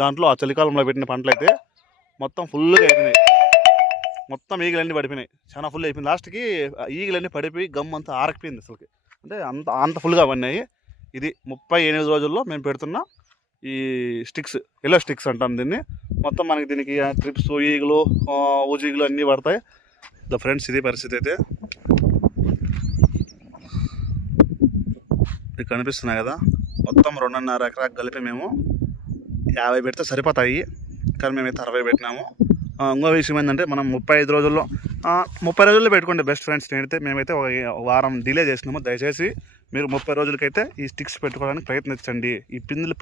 దాంట్లో ఆ చలికాలంలో పెట్టిన పంటలు అయితే మొత్తం ఫుల్గా అయిపోయినాయి, మొత్తం ఈగలన్నీ పడిపోయినాయి, చాలా ఫుల్ అయిపోయింది. లాస్ట్కి ఈగలన్నీ పడిపోయి గమ్ అంతా ఆరకపోయింది అసలుకి, అంటే అంత ఫుల్గా పడినాయి. ఇది 38 రోజుల్లో మేము పెడుతున్న ఈ స్టిక్స్, ఎల్లో స్టిక్స్ అంటాం దీన్ని. మొత్తం మనకి దీనికి ట్రిప్స్, ఈగలు, ఊజీగులు అన్నీ పడతాయి. ఫ్రెండ్స్ ఇది పరిస్థితి అయితే. మీకు కనిపిస్తున్నాయి కదా, మొత్తం 2.5 ఎకరాకు కలిపి మేము 50 పెడితే సరిపోతాయి, కానీ మేమైతే 60 పెట్టినాము. ఇంకో విషయం ఏంటంటే మనం 35 రోజుల్లో 30 రోజుల్లో పెట్టుకోండి బెస్ట్ ఫ్రెండ్స్. మేమైతే ఒక వారం డిలే చేసినాము. దయచేసి మీరు 30 రోజులకైతే ఈ స్టిక్స్ పెట్టుకోవడానికి ప్రయత్నించండి. ఈ పిందులు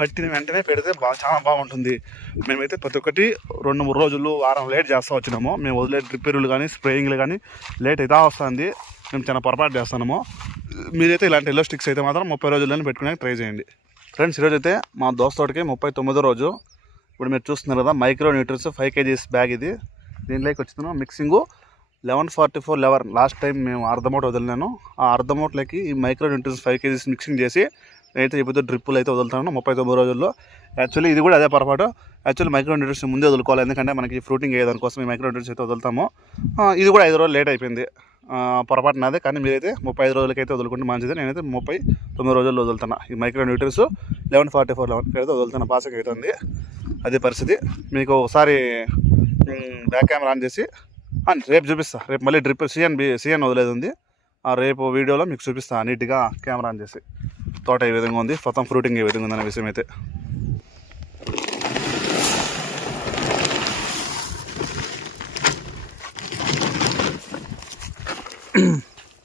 పట్టిన వెంటనే పెడితే చాలా బాగుంటుంది. మేమైతే ప్రతి ఒక్కటి 2-3 రోజులు, వారం లేట్ చేస్తూ వచ్చినాము. మేము వదిలే డ్రిప్ ఎరువులు కానీ స్ప్రేయింగ్లు కానీ లేట్ అయితే వస్తుంది, మేము చాలా పొరపాటు చేస్తున్నాము. మీరైతే ఇలాంటి ఎల్లో స్టిక్స్ అయితే మాత్రం 30 రోజుల్లోనే పెట్టుకోవడానికి ట్రై చేయండి. ఫ్రెండ్స్ ఈరోజు అయితే మా దోస్తోటికి 39వ రోజు. ఇప్పుడు మీరు చూస్తున్నారు కదా, మైక్రో న్యూట్రియన్స్ 5 kgs బ్యాగ్ ఇది. దీంట్లోకి వచ్చినాము మిక్సింగు 1144 లాస్ట్ టైం మేము అర్ధమూట వదిలినాను. ఆ అర్ధమూటలోకి ఈ మైక్రో న్యూట్రియన్స్ 5 kgs మిక్సింగ్ చేసి నేనైతే ఇప్పుడు డ్రిప్పులు అయితే వదులుతాను 39 రోజుల్లో. యాక్చువల్లీ ఇది కూడా అదే పొరపాటు. యాక్చువల్లీ మైక్రో న్యూట్రియన్స్ ముందే వదులుకోవాలి, ఎందుకంటే మనకి ఫ్రూటింగ్ అయ్యేదానికోసం ఈ మైక్రో న్యూట్రియన్స్ అయితే వదులుతాము. ఇది కూడా 5 రోజులు లేట్ అయిపోయింది, పొరపాటు నాదే. కానీ మీరైతే 35 రోజులకైతే వదులుకుంటే మంచిది. నేనైతే 39 రోజుల్లో వదులుతున్నా. ఈ మైక్రో న్యూట్రియన్స్ 1144 అయితే వదులుతున్నా, పాసకి అవుతుంది. అదే పరిస్థితి. మీకు ఒకసారి బ్యాక్ కెమెరా ఆన్ చేసి రేపు చూపిస్తా. రేపు మళ్ళీ డ్రిప్ సిఎన్ వదిలేదు ఉంది, రేపు వీడియోలో మీకు చూపిస్తా నీట్గా కెమెరా ఆన్ చేసి. తోట ఏ విధంగా ఉంది, మొత్తం ఫ్రూటింగ్ ఏ విధంగా ఉందనే విషయం అయితే.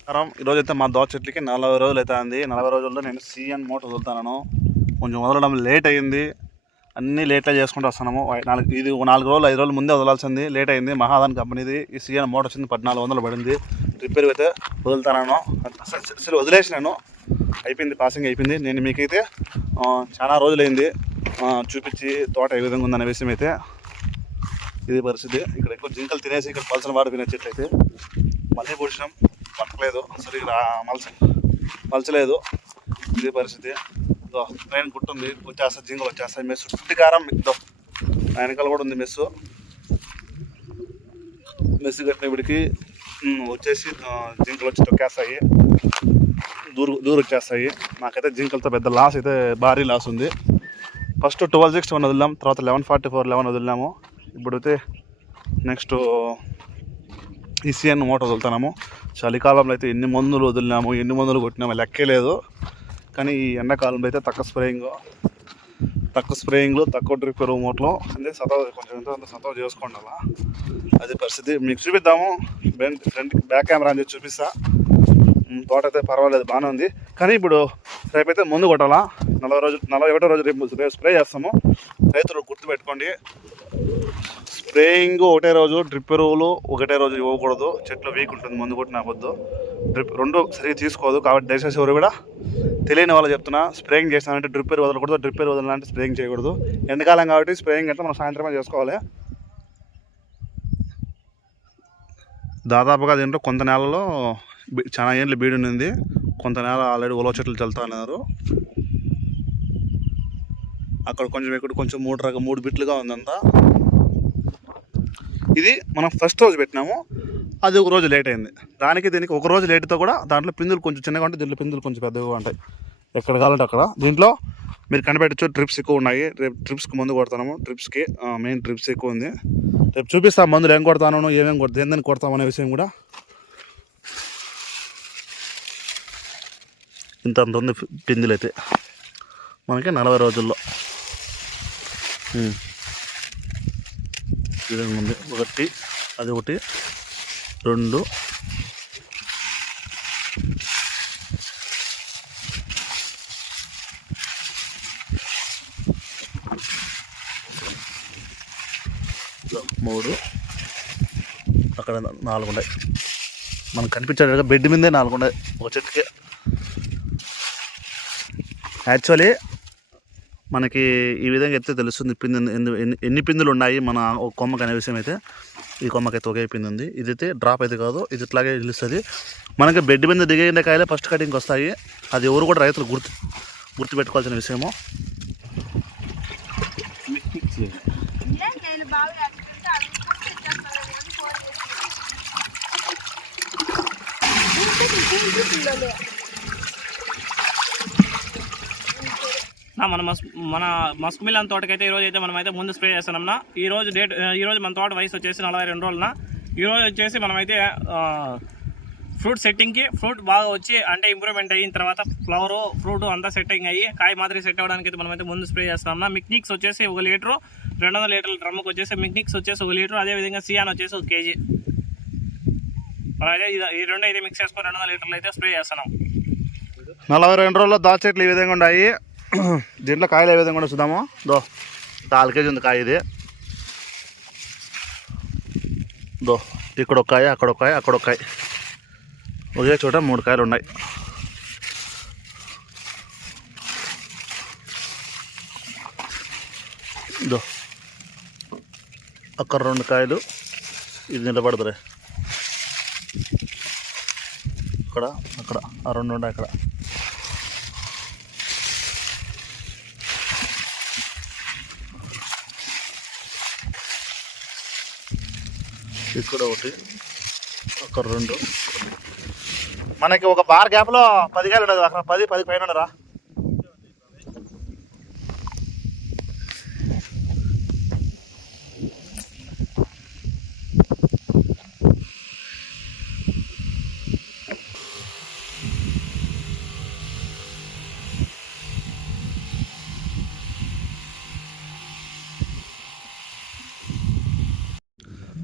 ఈరోజు అయితే మా దోస చెట్లకి 40 రోజులు అవుతుంది. 40 రోజుల్లో నేను సిఎన్ మోటార్ వదులుతాను. కొంచెం వదలడం లేట్ అయ్యింది. అన్నీ లేట్గా చేసుకుంటూ వస్తున్నాము. ఇది 4 రోజులు 5 రోజుల ముందే వదలాల్సింది, లేట్ అయింది. మహాదాన్ కంపెనీది ఈ సిఎన్ మోటార్ వచ్చింది, 1400 పడింది. రిపేర్ అయితే వదులుతాను. అసలు వదిలేసినాను, అయిపోయింది, పాసింగ్ అయిపోయింది. నేను మీకైతే చాలా రోజులైంది చూపించి తోట ఏ విధంగా ఉందనే విషయం అయితే ఇది పరిస్థితి. ఇక్కడ ఎక్కువ జింకలు తినేసి ఇక్కడ పలసన వాడిపోయిన చెట్లు అయితే మళ్ళీ పొడిచినాం, పట్టలేదు, సరిగ్గా మలచలేదు. ఇది పరిస్థితి. ట్రైన్ గుట్టుంది, వచ్చేస్తా, జింకలు వచ్చేస్తాయి. మెస్సు చుట్టి కారం ఇద్దాం, వెనకాల కూడా ఉంది మెస్సు కట్టినప్పటికి వచ్చేసి జింకలు వచ్చి తొక్కేస్తాయి, దూరు వచ్చేస్తాయి. నాకైతే జింకలతో పెద్ద లాస్ అయితే, భారీ లాస్ ఉంది. ఫస్ట్ 1261 వదిలాం, తర్వాత 1144 వదిలినాము. ఇప్పుడైతే నెక్స్ట్ ఈసీఎన్ మోటార్ వదులుతున్నాము. చలికాలంలో అయితే ఎన్ని మందులు వదిలినాము, ఎన్ని మందులు కొట్టినాము లెక్కే లేదు. కానీ ఈ ఎండాకాలంలో అయితే తక్కువ స్ప్రేయింగ్లు తక్కువ డ్రిప్ ఎరువు మోటార్లో అంటే కొంచెం ఎంతో అంత సతవ చేసుకోండి. అలా అది పరిస్థితి. మీకు చూపిద్దాము, ఫ్రంట్ బ్యాక్ కెమెరా అని చూపిస్తా. తోట అయితే పర్వాలేదు, బాగానే ఉంది. కానీ ఇప్పుడు రేపైతే ముందు కొట్టాలా. 41వ రోజు రేపు స్ప్రే చేస్తాము. రైతులు గుర్తుపెట్టుకోండి, స్ప్రేయింగ్ ఒకటే రోజు, డ్రిప్ ఎరువులు ఒకటే రోజు ఇవ్వకూడదు. చెట్లు వీక్ ఉంటుంది, ముందు కొట్టినా వద్దు. డ్రిప్ రెండు సరిగ్గా తీసుకోదు. కాబట్టి దయచేసి ఎవరు కూడా తెలియని వాళ్ళు చెప్తున్నా, స్ప్రేయింగ్ చేస్తానంటే డ్రిప్ ఎరువు వదలకూడదు, డ్రిప్ ఎరువు వదలాలంటే స్ప్రేయింగ్ చేయకూడదు. ఎండాకాలం కాబట్టి స్ప్రేయింగ్ అంటే మనం సాయంత్రమే చేసుకోవాలి. దాదాపుగా దీంట్లో కొంత నేలలో చాలా ఏళ్ళు బీడు ఉంది, కొంత నేల ఆల్రెడీ ఉలవ చెట్లు చల్లుతా ఉన్నారు. అక్కడ కొంచెం ఇక్కడ కొంచెం 3 బిట్లుగా ఉందంతా. ఇది మనం ఫస్ట్ రోజు పెట్టినాము, అది ఒక రోజు లేట్ అయింది. దీనికి ఒక రోజు లేట్తో కూడా దాంట్లో పిందులు కొంచెం చిన్నగా ఉంటాయి, దీంట్లో పిందులు కొంచెం పెద్దగా ఉంటాయి. ఎక్కడ కావాలంటే అక్కడ. దీంట్లో మీరు కనిపెట్టచ్చు, ట్రిప్స్ ఎక్కువ ఉన్నాయి. రేపు ట్రిప్స్కి మందు కొడతాము. ట్రిప్స్కి మెయిన్ ట్రిప్స్ ఎక్కువ ఉంది. రేపు చూపిస్తాం మందులు ఏం కొడతాను, ఏమేమి దేని కొడతాం అనే విషయం కూడా. ఇంత ఉంది పిందులు అయితే మనకి 40 రోజుల్లో. ఈ విధంగా ఉంది. అది ఒకటి 2 3 అక్కడ 4 ఉన్నాయి. మనకు కనిపించేట్టుగా బెడ్ మీదే 4 ఉన్నాయి ఒక చెట్టుకి. యాక్చువల్లీ మనకి ఈ విధంగా అయితే తెలుస్తుంది ఎన్ని పిందులు ఉన్నాయి మన ఒక కొమ్మకి అనే విషయం అయితే. ఈ కొమ్మకైతే ఒకే పిండి ఉంది. ఇదైతే డ్రాప్ అయితే కాదు, ఇది ఇట్లాగే నిలుస్తుంది. మనకి బెడ్ మీద దిగే కాయలే ఫస్ట్ కటింగ్కి వస్తాయి. అది ఎవరు కూడా రైతులు గుర్తుపెట్టుకోవాల్సిన విషయము. మన మస్క్ మిలన్ తోటకైతే ఈరోజు అయితే మనమైతే ముందు స్ప్రే చేస్తున్నాం. ఈరోజు మన తోట వయసు వచ్చేసి 42 రోజులన. ఈరోజు వచ్చేసి మనమైతే ఫ్రూట్ సెట్టింగ్కి ఫ్రూట్ బాగా వచ్చి అంటే ఇంప్రూవ్మెంట్ అయిన తర్వాత ఫ్రూట్ అంతా సెట్టింగ్ అయ్యి కాయ మాదిరి సెట్ అవ్వడానికి అయితే మనమైతే ముందు స్ప్రే చేస్తున్నాం. మిక్నిక్స్ వచ్చేసి 1 లీటరు, 200 లీటర్ల డ్రమ్ముకి వచ్చేసి మిక్నిక్స్ వచ్చేసి 1 లీటరు, అదేవిధంగా సియాన్ వచ్చేసి 1 కేజీ. మనమైతే ఈ రెండు అయితే మిక్స్ చేసుకొని 200 లీటర్లు అయితే స్ప్రే చేస్తున్నాం. 42 రోజుల్లో దాల్ చెట్లు ఈ విధంగా ఉన్నాయి. దీంట్లో కాయలు ఏ విధంగా కూడా చూద్దాము. 4 కేజీ ఉంది కాయ. ఇది ఇక్కడ ఒక కాయ, అక్కడ ఒక కాయ, అక్కడ ఒక కాయ, ఒకే చోట 3 కాయలు ఉన్నాయి. అక్కడ 2 కాయలు, ఇది నిలబడదురే. అక్కడ ఆ 2 ఉన్నాయి. అక్కడ ఇక్కడ ఒకటి, అక్కడ 2. మనకి ఒక బార్ గ్యాప్లో 10 కాయలు ఉండదు. అక్కడ 10 పైన ఉండరా.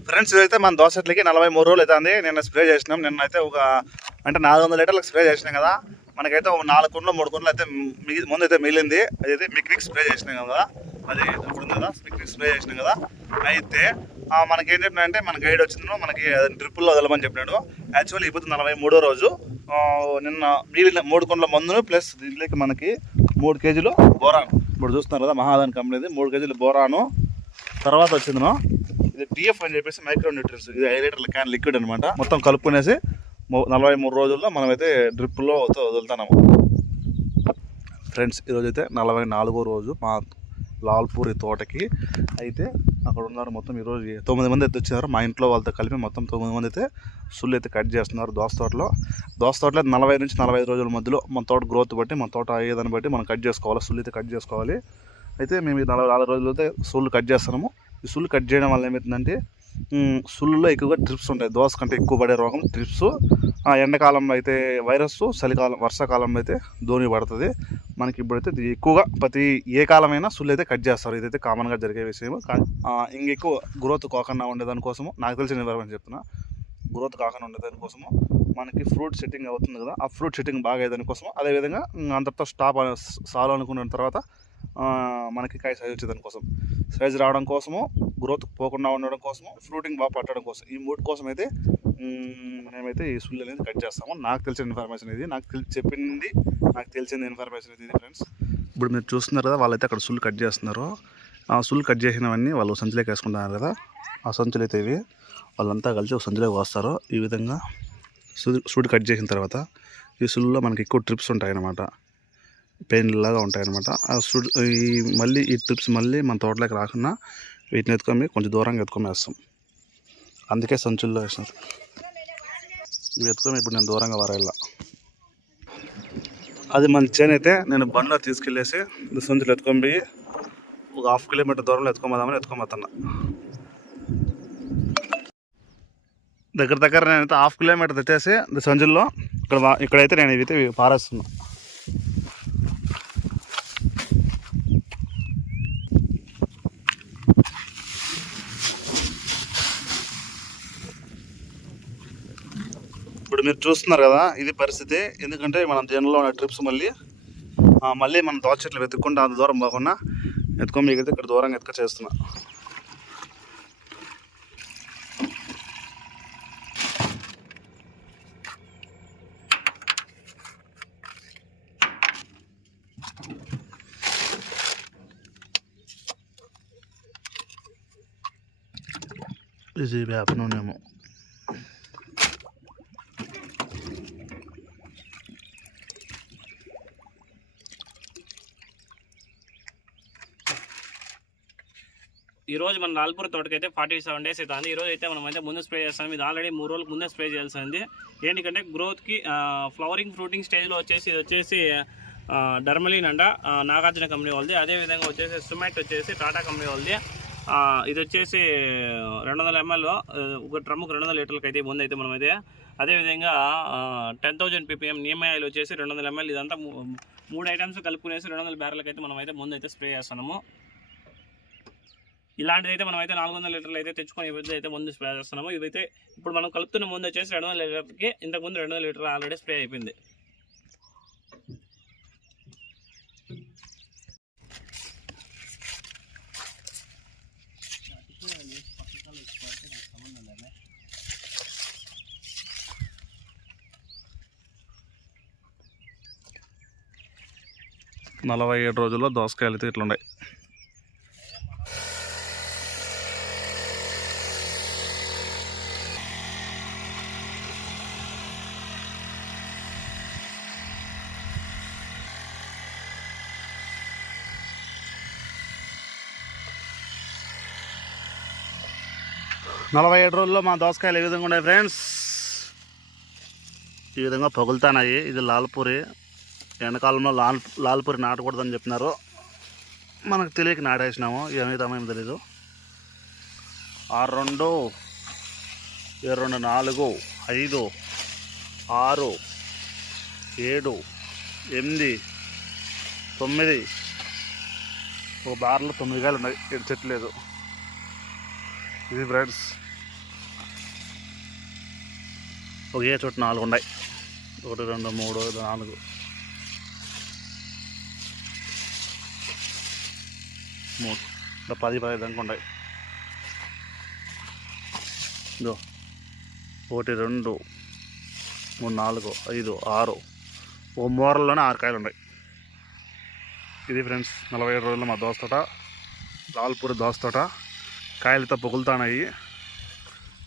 ఫ్రెండ్స్, ఇదైతే మన దోస చెట్లకి 43 రోజులు అవుతుంది. నిన్న స్ప్రే చేసినాం. నిన్న అయితే ఒక అంటే 400 లీటర్లకు స్ప్రే చేసినాం కదా, మనకైతే ఒక 4 కుండ్లు 3 కుండ్లు అయితే ముందు అయితే మిగిలింది. అదైతే మిక్నిక్ స్ప్రే చేసినాం కదా, అది ఇప్పుడు ఉంది కదా, మిక్నిక్ స్ప్రే చేసినాం కదా. అయితే మనకి ఏం చెప్పినా మన గైడ్ వచ్చిందో మనకి డ్రిప్పుల్లో వదలమని చెప్పినాడు. యాక్చువల్లీ ఇప్పుడు 43వ రోజు. నిన్న మిగిలిన 3 కుండ్ల మందును ప్లస్ దీంట్లోకి మనకి 3 కేజీలు బోరాన్, ఇప్పుడు చూస్తున్నారు కదా మహాదాన్ కంపెనీది 3 కేజీలు బోరాను. తర్వాత వచ్చిందను ఇది డిఎఫ్ అని చెప్పేసి మైక్రో న్యూట్రియన్స్, ఇది 5 లీటర్ల క్యాన్ లిక్విడ్ అనమాట. మొత్తం కలుపుకునేసి 43 రోజుల్లో మనమైతే డ్రిప్పుల్లో వదులుతున్నాము ఫ్రెండ్స్. ఈరోజు అయితే 44వ రోజు మా లాల్పూరి తోటకి. అయితే అక్కడ ఉన్నారు మొత్తం ఈరోజు 9 మంది అయితే వచ్చారు. మా ఇంట్లో వాళ్ళతో కలిపి మొత్తం 9 మంది అయితే సుళ్ళు అయితే కట్ చేస్తున్నారు దోస తోటలో. 40 నుంచి 45 రోజుల మధ్యలో మన తోట గ్రోత్ బట్టి, మన తోట అయ్యేదాన్ని బట్టి మనం కట్ చేసుకోవాలి, సుళ్ళు అయితే కట్ చేసుకోవాలి. అయితే మేము 44 రోజులు అయితే సుళ్ళు కట్ చేస్తున్నాము. ఈ సుళ్ళు కట్ చేయడం వల్ల ఏమవుతుందంటే సుళ్ళులో ఎక్కువగా ట్రిప్స్ ఉంటాయి, దోస కంటే ఎక్కువ పడే రోగం ట్రిప్స్. ఎండాకాలంలో అయితే వైరస్, చలికాలం వర్షాకాలంలో అయితే ధోని పడుతుంది. మనకి ఇప్పుడైతే ఎక్కువగా ప్రతి ఏ కాలమైనా సుళ్ళు అయితే కట్ చేస్తారు, ఇదైతే కామన్గా జరిగే విషయం. ఇంకెక్కువ గ్రోత్ కాకుండా ఉండేదానికోసము, నాకు తెలిసిన ఇన్ఫర్మేషన్ చెప్తున్నా, గ్రోత్ కాకుండా ఉండేదానికోసము మనకి ఫ్రూట్ సెట్టింగ్ అవుతుంది కదా, ఆ ఫ్రూట్ సెట్టింగ్ బాగా అయ్యేదానికోసము. అదేవిధంగా అంతటితో స్టాప్ సాల్ అనుకున్న తర్వాత మనకి కాయ సైజ్ వచ్చేదానికోసం, సైజ్ రావడం కోసము, గ్రోత్ పోకుండా ఉండడం కోసము, ఫ్రూటింగ్ బాగా పట్టడం కోసం, ఈ 3 కోసం అయితే మేమైతే ఈ సుళ్ళు అనేది కట్ చేస్తాము. నాకు తెలిసిన ఇన్ఫర్మేషన్ ఇది, నాకు తెలిసిన ఇన్ఫర్మేషన్ ఇది ఫ్రెండ్స్. ఇప్పుడు మీరు చూస్తున్నారు కదా, వాళ్ళైతే అక్కడ సుళ్ళు కట్ చేస్తున్నారు. ఆ సుళ్ళు కట్ చేసినవన్నీ వాళ్ళు సంచిలోకి వేసుకుంటున్నారు కదా, ఆ సంచులు అయితే ఇవి వాళ్ళంతా కలిసి ఒక సంచిలోకి వస్తారు. ఈ విధంగా సుడి కట్ చేసిన తర్వాత ఈ సుళ్ళలో మనకి ఎక్కువ ట్రిప్స్ ఉంటాయన్నమాట, పెయిన్లాగా ఉంటాయన్నమాట. మళ్ళీ ఈ ట్రిప్స్ మళ్ళీ మన తోటలోకి రాకుండా వీటిని ఎత్తుకొని కొంచెం దూరంగా ఎత్తుకొని వేస్తాం, అందుకే సంచుల్లో వేసినారు. ఇవి ఎత్తుకొని ఇప్పుడు నేను దూరంగా వరాయిల్లా. అది మన చేను అయితే నేను బండ్లో తీసుకెళ్ళేసి సంచులు ఎత్తుకొని పోయి ఒక 1/2 కిలోమీటర్ దూరంలో ఎత్తుకోమదామని ఎత్తుకోమతున్నా. దగ్గర నేనైతే 1/2 కిలోమీటర్ తెచ్చేసి సంచుల్లో ఇక్కడైతే నేను ఇవైతే పారేస్తున్నా. ఇప్పుడు మీరు చూస్తున్నారు కదా, ఇది పరిస్థితి. ఎందుకంటే మనం జనంలో ఉన్న ట్రిప్స్ మళ్ళీ మనం దోస చెట్లు వెతుక్కుంటే అంత దూరం పోకుండా ఎత్తుకొని మిగిలితే ఇక్కడ దూరంగా ఎత్తుక చేస్తున్నా. ఇది వేప నూనెమో. ఈరోజు మన లాల్పూర్ తోటకైతే 47 డేస్ అవుతుంది. ఈరోజు అయితే మనం అయితే ముందు స్ప్రే చేస్తాం. ఇది ఆల్రెడీ 3 రోజులకు ముందే స్ప్రే చేయాల్సింది. ఏంటంటే గ్రోత్కి ఫ్లవరింగ్ ఫ్రూటింగ్ స్టేజ్లో ఇది వచ్చేసి డర్మలిన్ అంట, నాగార్జున కంపెనీ వాళ్ళది. అదేవిధంగా వచ్చేసి సుమెట్ వచ్చేసి టాటా కంపెనీ వాళ్ళది. ఇది వచ్చేసి 200 ml, ఒక డ్రమ్ముకు 200 లీటర్లకు అయితే ముందు అయితే మనమైతే. అదేవిధంగా 10,000 ppm నీమ్ ఆయిల్ వచ్చేసి 200 ml. ఇదంతా 3 ఐటమ్స్ కలుపుకునేసి 200 బ్యారెల్కి అయితే మనమైతే ముందు అయితే స్ప్రే చేస్తున్నాము. ఇలాంటిది అయితే మనమైతే 400 లీటర్లు అయితే తెచ్చుకొని అయితే ముందు స్ప్రే చేస్తున్నాము. ఇదైతే ఇప్పుడు మనం కలుపుతున్న ముందు వచ్చేసి 200 లీటర్కి, ఇంతకుముందు 200 లీటర్ ఆల్రెడీ స్ప్రే అయిపోయింది. నలభై 47 రోజుల్లో దోసకాయలు అయితే ఇట్లున్నాయి. నలభై 47 రోజుల్లో మా దోసకాయలు ఏ విధంగా ఉన్నాయి ఫ్రెండ్స్, ఈ విధంగా పగులుతున్నాయి. ఇది లాల్పూరి. ఎండాకాలంలో లాల్పూరి నాటకూడదని చెప్పినారు, మనకు తెలియక నాటేసినాము. ఏమైతే తెలీదు. 6, 2, 2, 4, 5, 6, 7, 8, 9, ఒక బార్లో 9 కాయలు ఉన్నాయి. 7 చెట్లు లేదు. ఇది ఫ్రెండ్స్, ఒకే చోట 4 ఉన్నాయి. 1 2 3 4 ఇంకా 10 15 దాకా ఉంటాయి. ఇదో 1 2 3 4 5 6 ఓ మూరల్లోనే 6 కాయలు ఉన్నాయి. ఇది ఫ్రెండ్స్ 47 రోజుల్లో మా దోస తోట, లాల్పూర్ దోస తోట. కాయలతో పొగులుతాయి.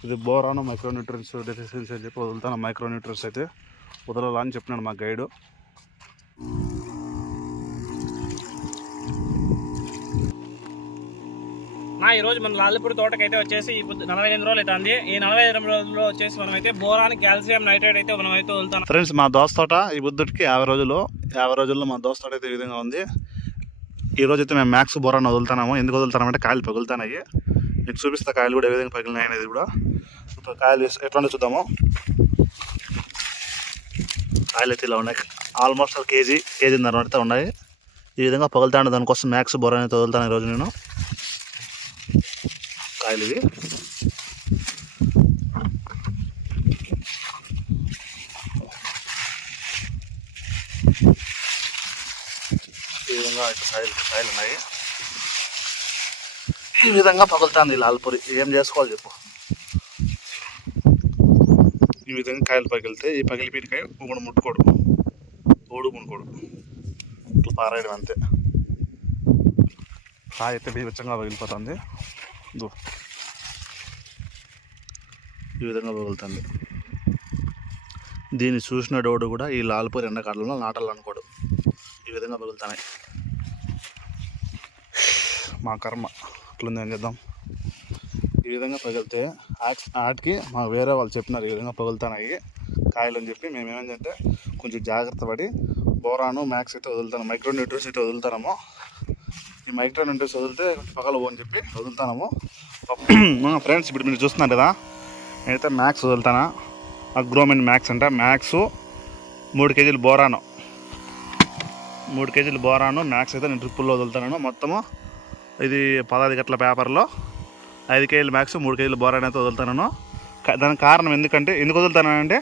ఇది బోరాను మైక్రోన్యూట్రియన్స్ డెఫిషియన్సీ అని చెప్పి వదులుతాను. మైక్రోన్యూట్రియన్స్ అయితే వదలాలా అని చెప్పినాడు మా గైడు. ఈరోజు మన లాల్పూర్ తోటకైతే వచ్చేసి ఇప్పుడు 48 రోజులు అవుతుంది. ఈ 48 రోజుల్లో వచ్చేసి మనమైతే బోరాన్ కాల్షియం నైట్రేట్ అయితే మనమైతే వదులుతాం. ఫ్రెండ్స్ మా దోస తోట ఈ బుద్ధుడికి 50 రోజుల్లో మా దోస తోట అయితే ఈ విధంగా ఉంది. ఈరోజు అయితే మేము మ్యాక్స్ బోరాన్ వదులుతున్నాము. ఎందుకు వదులుతామంటే కాయలు పగులుతున్నాయి. మీకు చూపిస్తా కాయలు కూడా ఏ విధంగా పగిలినాయి అనేది కూడా. ఇప్పుడు కాయలు ఎట్లా చూద్దాము. కాయలు అయితే ఇలా ఉన్నాయి. ఆల్మోస్ట్ కేజీన్నర అయితే ఉన్నాయి. ఈ విధంగా పగులుతాను. దానికోసం మ్యాక్స్ బోరాన్ అయితే వదులుతాను ఈరోజు నేను. కాయలు ఇవి ఈ విధంగా అయితే కాయలు ఉన్నాయి. ఈ విధంగా పగులుతుంది లాల్పూరి. ఏం చేసుకోవాలి చెప్పు. ఈ విధంగా కాయలు పగిలితే ఈ పగిలిపోయిన కాయ ఒకడు ముట్టుకోడు, మునుకోడు, ఇట్లా పారాయడం అంతే. కాయ అయితే బీభత్సంగా పగిలిపోతుంది. ఈ విధంగా పగులుతుంది. దీన్ని చూసిన డోడు కూడా ఈ లాల్పూరి ఎండాకాలంలో నాటాలనుకోడు. ఈ విధంగా పగులుతున్నాయి. మా కర్మ అట్లుంది, ఏం చేద్దాం. ఈ విధంగా పగిలితే ఆటికి మా వేరే వాళ్ళు చెప్పినారు ఈ విధంగా పగులుతున్నాయి కాయలు అని చెప్పి. మేము ఏమైందంటే కొంచెం జాగ్రత్త పడి బోరాను మ్యాక్స్ అయితే వదులుతాను, మైక్రోన్యూట్రియన్స్ అయితే వదులుతాము. ఈ మైక్రోన్యూట్రియన్స్ వదిలితే పగలవు అని చెప్పి వదులుతాము. ఫ్రెండ్స్ ఇప్పుడు మీరు చూస్తున్నారు కదా, నేనైతే మ్యాక్స్ వదులుతాను. అగ్రోమెన్ మ్యాక్స్ అంట. మ్యాక్స్ 3 కేజీలు బోరాను, 3 కేజీలు బోరాను మ్యాక్స్ అయితే నేను ట్రిప్పుల్లో వదులుతాను. మొత్తము ఇది 10 గట్ల పేపర్లో 5 కేజీలు మ్యాక్స్ 3 కేజీలు బోరాన్ అయితే వదులుతాను. దానికి కారణం ఎందుకు వదులుతానంటే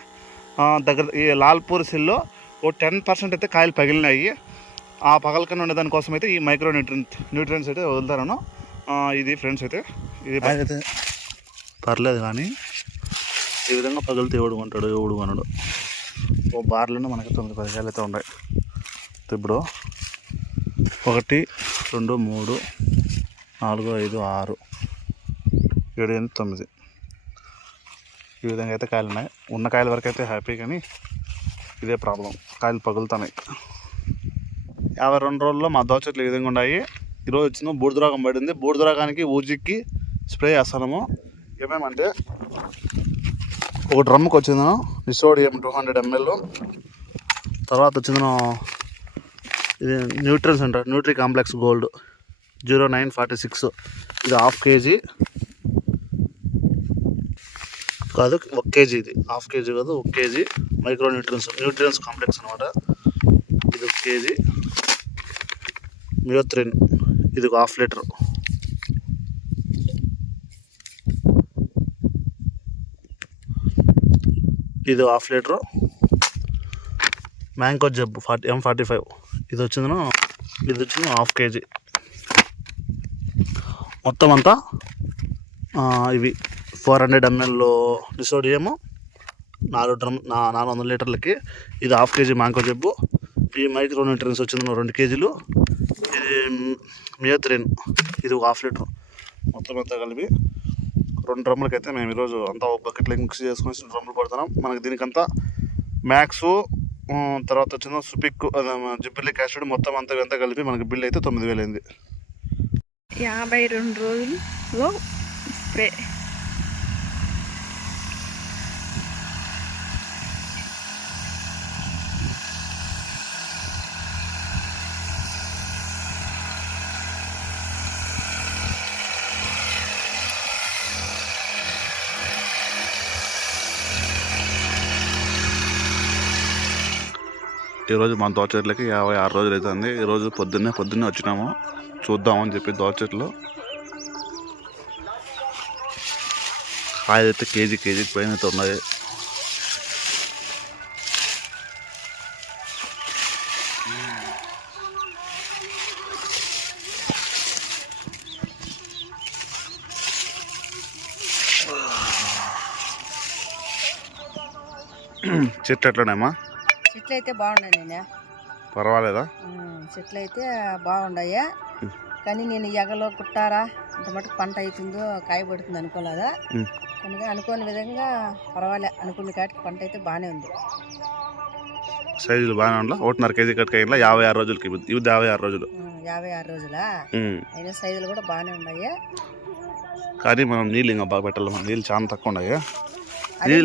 దగ్గర ఈ లాల్పూర్ సిల్లో ఓ 10% అయితే కాయలు పగిలినాయి. ఆ పగలకన్నా ఉండే దానికోసం అయితే ఈ న్యూట్రియన్స్ అయితే వదులుతాను. ఇది ఫ్రెండ్స్ అయితే ఇది అయితే పర్లేదు, కానీ ఈ విధంగా పగిలితే ఎవడు కొనడు. ఓ బార్లోనే మనకి 9-10 కాయలు అయితే ఉన్నాయి. ఇప్పుడు 1 2 3 4 5 6 7 8 9 ఈ విధంగా అయితే కాయలు ఉన్నాయి. ఉన్న కాయల వరకు అయితే హ్యాపీ, కానీ ఇదే ప్రాబ్లం, కాయలు పగులుతున్నాయి. 52 రోజుల్లో మా దోస చెట్లు ఈ విధంగా ఉన్నాయి. ఈరోజు వచ్చిన బూడిదరోగం పడింది. బూడిదరోగానికి ఊజికి స్ప్రే చేస్తాము. ఏమేమంటే ఒక డ్రమ్కి వచ్చిందను నిసోడియం 200 ml. తర్వాత వచ్చిందను ఇది న్యూట్రియన్స్ అంటారు, న్యూట్రీ కాంప్లెక్స్ గోల్డ్ 0946. ఇది 1/2 kg కాదు, 1 kg. ఇది 1/2 kg కాదు, 1 kg మైక్రో న్యూట్రియన్స్ కాంప్లెక్స్ అనమాట. ఇది 1 kg. మియోత్రిన్ ఇది 1/2 లీటర్. ఇది 1/2 లీటర్. మ్యాంగో జబ్బు M45 ఇది వచ్చింది 1/2 kg. మొత్తం అంతా ఇవి 400 ml నిసోడియము 400 లీటర్లకి. ఇది 1/2 kg మ్యాంగో జబ్బు. ఈ మైక్రో న్యూట్రియన్స్ వచ్చింది 2 kgలు. ఇది మియోత్రిన్ ఇది 1/2 లీటర్. మొత్తం అంతా కలిపి 2 డ్రమ్ములకి అయితే మేము ఈరోజు అంతా ఒక బకెట్లో మిక్స్ చేసుకుని 2 డ్రమ్ములు పడుతున్నాం. మనకి దీనికంతా మ్యాక్స్ తర్వాత వచ్చిన సుపిక్ జిబ్బర్లిక్ యాసిడ్ మొత్తం అంతా కలిపి మనకి బిల్ అయితే 9,000 అయింది. 52 రోజుల్లో స్ప్రే. ఈరోజు మన దోస చెట్లకి 56 రోజులు అవుతుంది. ఈరోజు పొద్దున్నే వచ్చినాము చూద్దామని చెప్పి దోస చెట్లు. కాయలు అయితే కేజీ పైన అయితే ఉన్నాయి. చెట్లు ఎట్లున్నాయమ్మా? చెట్లు అయితే బాగున్నాయి నేను. పర్వాలేదా? చెట్లు అయితే బాగున్నాయి, కానీ నేను ఎగలో కుట్టారా ఇంత మటుకు పంట అవుతుందో కాయ పడుతుంది అనుకోలేదా, కనుక అనుకోని విధంగా పర్వాలే, అనుకున్న కాటికి పంట అయితే బాగానే ఉంది. సైజులు బాగానే ఉందా? 1.5 కేజీ కట్టుకైనా 56 రోజులకి ఇది 56 రోజులు. 56 రోజులా అయినా సైజులు కూడా బాగానే ఉన్నాయి. కానీ మనం నీళ్ళు ఇంకా బాగా పెట్టాలి, నీళ్ళు చాలా తక్కువ ఉన్నాయి. అదే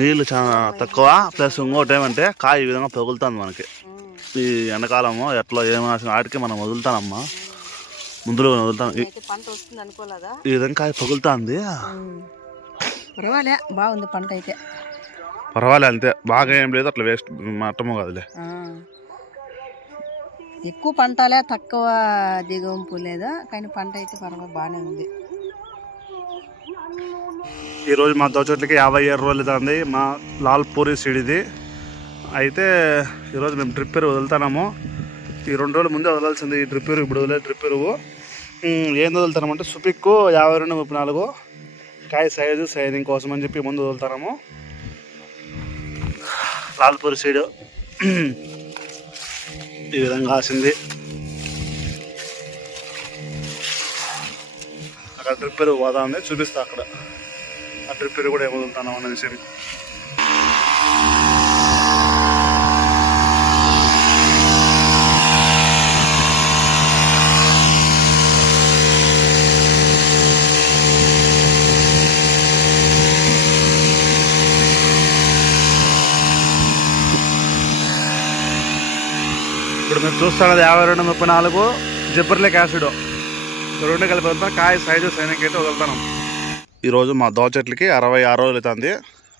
నీళ్ళు చాలా తక్కువ, ప్లస్ ఇంకోటి ఏమంటే కాయ ఈ విధంగా పగులుతుంది మనకి. ఈ ఎండాకాలము ఎట్లా ఏమైనా ఆటికి మనం వదులుతానమ్మా, ముందులో వదులుతాం. పంట వస్తుంది అనుకోలేదా, ఈ విధంగా కాయ పగులుతుంది. పర్వాలే బాగుంది పంట అయితే. పర్వాలే అంతే, బాగా ఏం లేదు, అట్లా వేస్ట్ మట్టము కాదులే. ఎక్కువ పంటలే, తక్కువ దిగుంపు లేదా, కానీ పంట అయితే పర్వాలేదు బాగానే ఉంది. ఈరోజు మా దోచట్లకి 57 రోజులు అవుతుంది. మా లాల్పూరి సీడ్ ఇది. అయితే ఈరోజు మేము డ్రిప్ ఎరువు వదులుతున్నాము. ఈ 2 రోజుల ముందే వదలాల్సింది ఈ డ్రిప్ ఎరువు, ఇప్పుడు వదిలే డ్రిప్ ఎరువు. ఏం వదులుతామంటే సుపిక్కు 52-34 కాయ సైజు సైజింగ్ కోసం అని చెప్పి ముందు వదులుతాము. లాల్పూరి సీడ్ ఈ విధంగా కాసింది. అక్కడ డ్రిప్ ఎరువు పోతా ఉంది, చూపిస్తా అక్కడ ఆ డ్రిప్ ఎరువు కూడా ఏం వదులుతున్నాం అన్న విషయం. ఇప్పుడు మీరు చూస్తున్నది 52-34 జిబ్బర్లిక్ యాసిడ్ 2 కలిపి వదులుతాం. కాయ సైజు సైనిక్ అయితే వదులుతాం. ఈరోజు మా దోవ చెట్లకి 66 రోజులు అవుతుంది.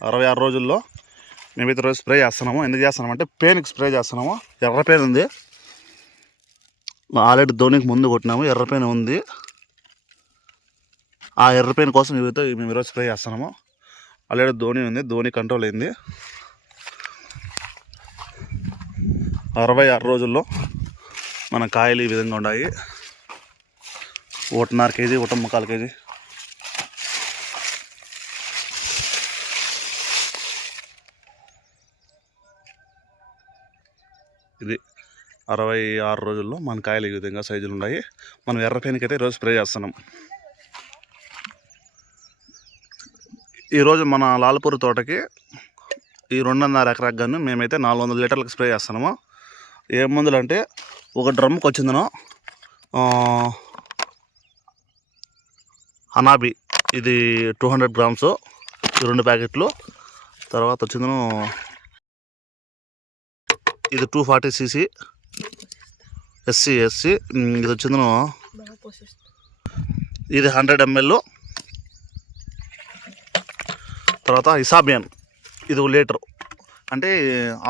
66 రోజుల్లో మేమైతే రోజు స్ప్రే చేస్తున్నాము. ఎందుకు చేస్తున్నామంటే పెయిన్కి స్ప్రే చేస్తున్నాము. ఎర్ర పెయిన్ ఉంది, ఆల్రెడీ ధోనికి ముందు కొట్టినాము, ఎర్ర పెయిన్ ఉంది. ఆ ఎర్ర పెయిన్ కోసం ఇవితో మేము ఈరోజు స్ప్రే చేస్తున్నాము. ఆల్రెడీ ధోని ఉంది, ధోని కంట్రోల్ అయింది. 66 రోజుల్లో మన కాయలు ఈ విధంగా ఉన్నాయి. 1.5 కేజీ 1.25 కేజీ. ఇది 66 రోజుల్లో మన కాయలు ఈ విధంగా సైజులు ఉన్నాయి. మనం ఎర్రపేనికి అయితే ఈరోజు స్ప్రే చేస్తున్నాం. ఈరోజు మన లాల్పూర్ తోటకి ఈ 2.5 ఎకరాకు గాను మేమైతే 400 లీటర్లకు స్ప్రే చేస్తున్నాము. ఏ మందులు అంటే ఒక డ్రమ్కి వచ్చిందనో హనాబి ఇది 200 గ్రామ్స్, 2 ప్యాకెట్లు. తర్వాత వచ్చిందను ఇది 240 cc ఎస్సీ ఇది వచ్చిందను ఇది 100 ml. తర్వాత ఇసాబియన్ ఇది 1 లీటర్, అంటే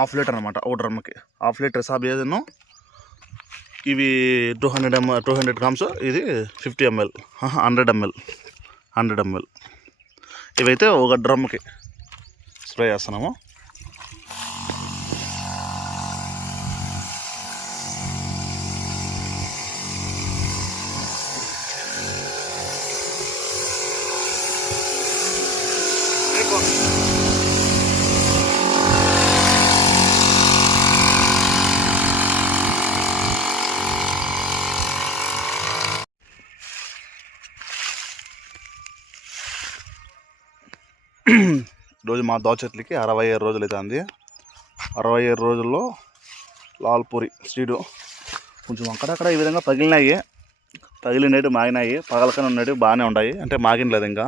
1/2 లీటర్ అనమాట. ఒక డ్రమ్కి 1/2 లీటర్ ఇసాబియన్. ఇవి 200 గ్రామ్స్, ఇది 50 ml 100 ml. ఇవైతే ఒక డ్రమ్కి స్ప్రే చేస్తున్నాము. రోజు మా దోవ చెట్లకి 67 రోజులు అవుతుంది. 67 రోజుల్లో లాల్పూరి సీడు కొంచెం అక్కడక్కడ ఈ విధంగా పగిలినవి మాగినాయి, పగలకనే ఉన్నవి బాగానే ఉన్నాయి. అంటే మాగినలేదు, ఇంకా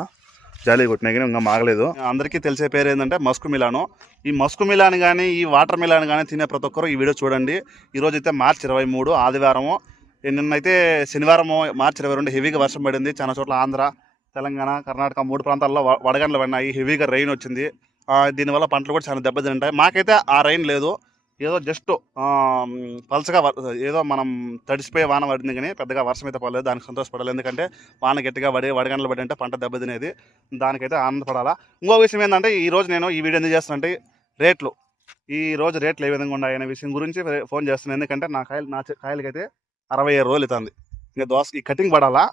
జాలి కొట్టినాయి కానీ ఇంకా మాగలేదు. అందరికీ తెలిసే పేరు ఏంటంటే మస్కు మిలాను. ఈ మస్కు మిలాన్ కానీ ఈ వాటర్ మిలాన్ కానీ తినే ప్రతి ఒక్కరు ఈ వీడియో చూడండి. ఈరోజు అయితే మార్చి 23 ఆదివారము. నిన్నైతే శనివారము మార్చి 22 హెవీగా వర్షం పడింది. చాలా చోట్ల ఆంధ్ర, తెలంగాణ, కర్ణాటక 3 ప్రాంతాల్లో వడగండ్లు పడినాయి, హెవీగా రైన్ వచ్చింది. దీనివల్ల పంటలు కూడా చాలా దెబ్బతింటాయి. మాకైతే ఆ రైన్ లేదు, ఏదో జస్ట్ పల్చగా ఏదో మనం తడిసిపోయే వాన పడింది కానీ పెద్దగా వర్షం అయితే పడలేదు. దానికి సంతోషపడాలి, ఎందుకంటే వాన గట్టిగా వడగండ్లు పడి అంటే పంట దెబ్బతినేది. దానికైతే ఆనందపడాలా. ఇంకో విషయం ఏంటంటే ఈరోజు నేను ఈ వీడియో ఎందుకు చేస్తానంటే రేట్లు, ఈరోజు రేట్లు ఏ విధంగా ఉన్నాయి అనే విషయం గురించి ఫోన్ చేస్తున్నాను. ఎందుకంటే నా కాయలకైతే 67 రోజులు అవుతుంది. ఇంకా ఈ కటింగ్ పడాలా.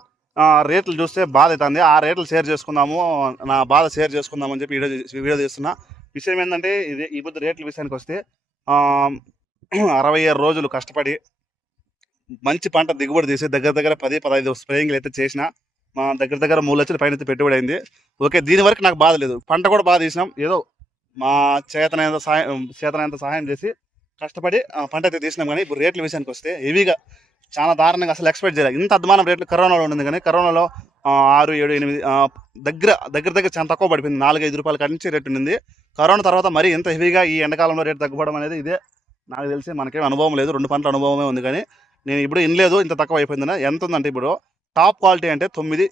రేట్లు చూస్తే బాధ అవుతుంది. ఆ రేట్లు షేర్ చేసుకుందాము, నా బాధ షేర్ చేసుకుందామని చెప్పి వీడియో చేస్తున్నా. విషయం ఏంటంటే ఇది ఈ పొద్దు రేట్ల విషయానికి వస్తే 67 రోజులు కష్టపడి మంచి పంట దిగుబడి తీసి దగ్గర 10-15 స్ప్రేయింగ్లు అయితే చేసిన మా దగ్గర 3 లక్షల పైన అయితే పెట్టుబడి అయింది. ఓకే, దీని వరకు నాకు బాధ లేదు. పంట కూడా బాగా తీసినాం. ఏదో మా చేతనైనంత సహాయం చేసి కష్టపడి పంట అయితే తీసినాం. కానీ ఇప్పుడు రేట్ల విషయానికి వస్తే హెవీగా చాలా దారుణంగా అసలు ఎక్స్పెక్ట్ చేయలేదు. ఇంత అద్మానం రేట్లు కరోనాలో ఉండింది. కానీ కరోనాలో 6, 7, 8 దగ్గర చాలా తక్కువ పడిపోయింది. 4-5 రూపాయల కాడి నుంచి రేటు ఉండింది. కరోనా తర్వాత మరీ ఇంత హెవీగా ఈ ఎండాకాలంలో రేటు తగ్గిపోవడం అనేది ఇదే నాకు తెలిసి మనకేం అనుభవం లేదు. 2 పంటల అనుభవమే ఉంది. కానీ నేను ఇప్పుడు ఇనలేదు ఇంత తక్కువ అయిపోయిందని. ఎంత ఉందంటే ఇప్పుడు టాప్ క్వాలిటీ అంటే 9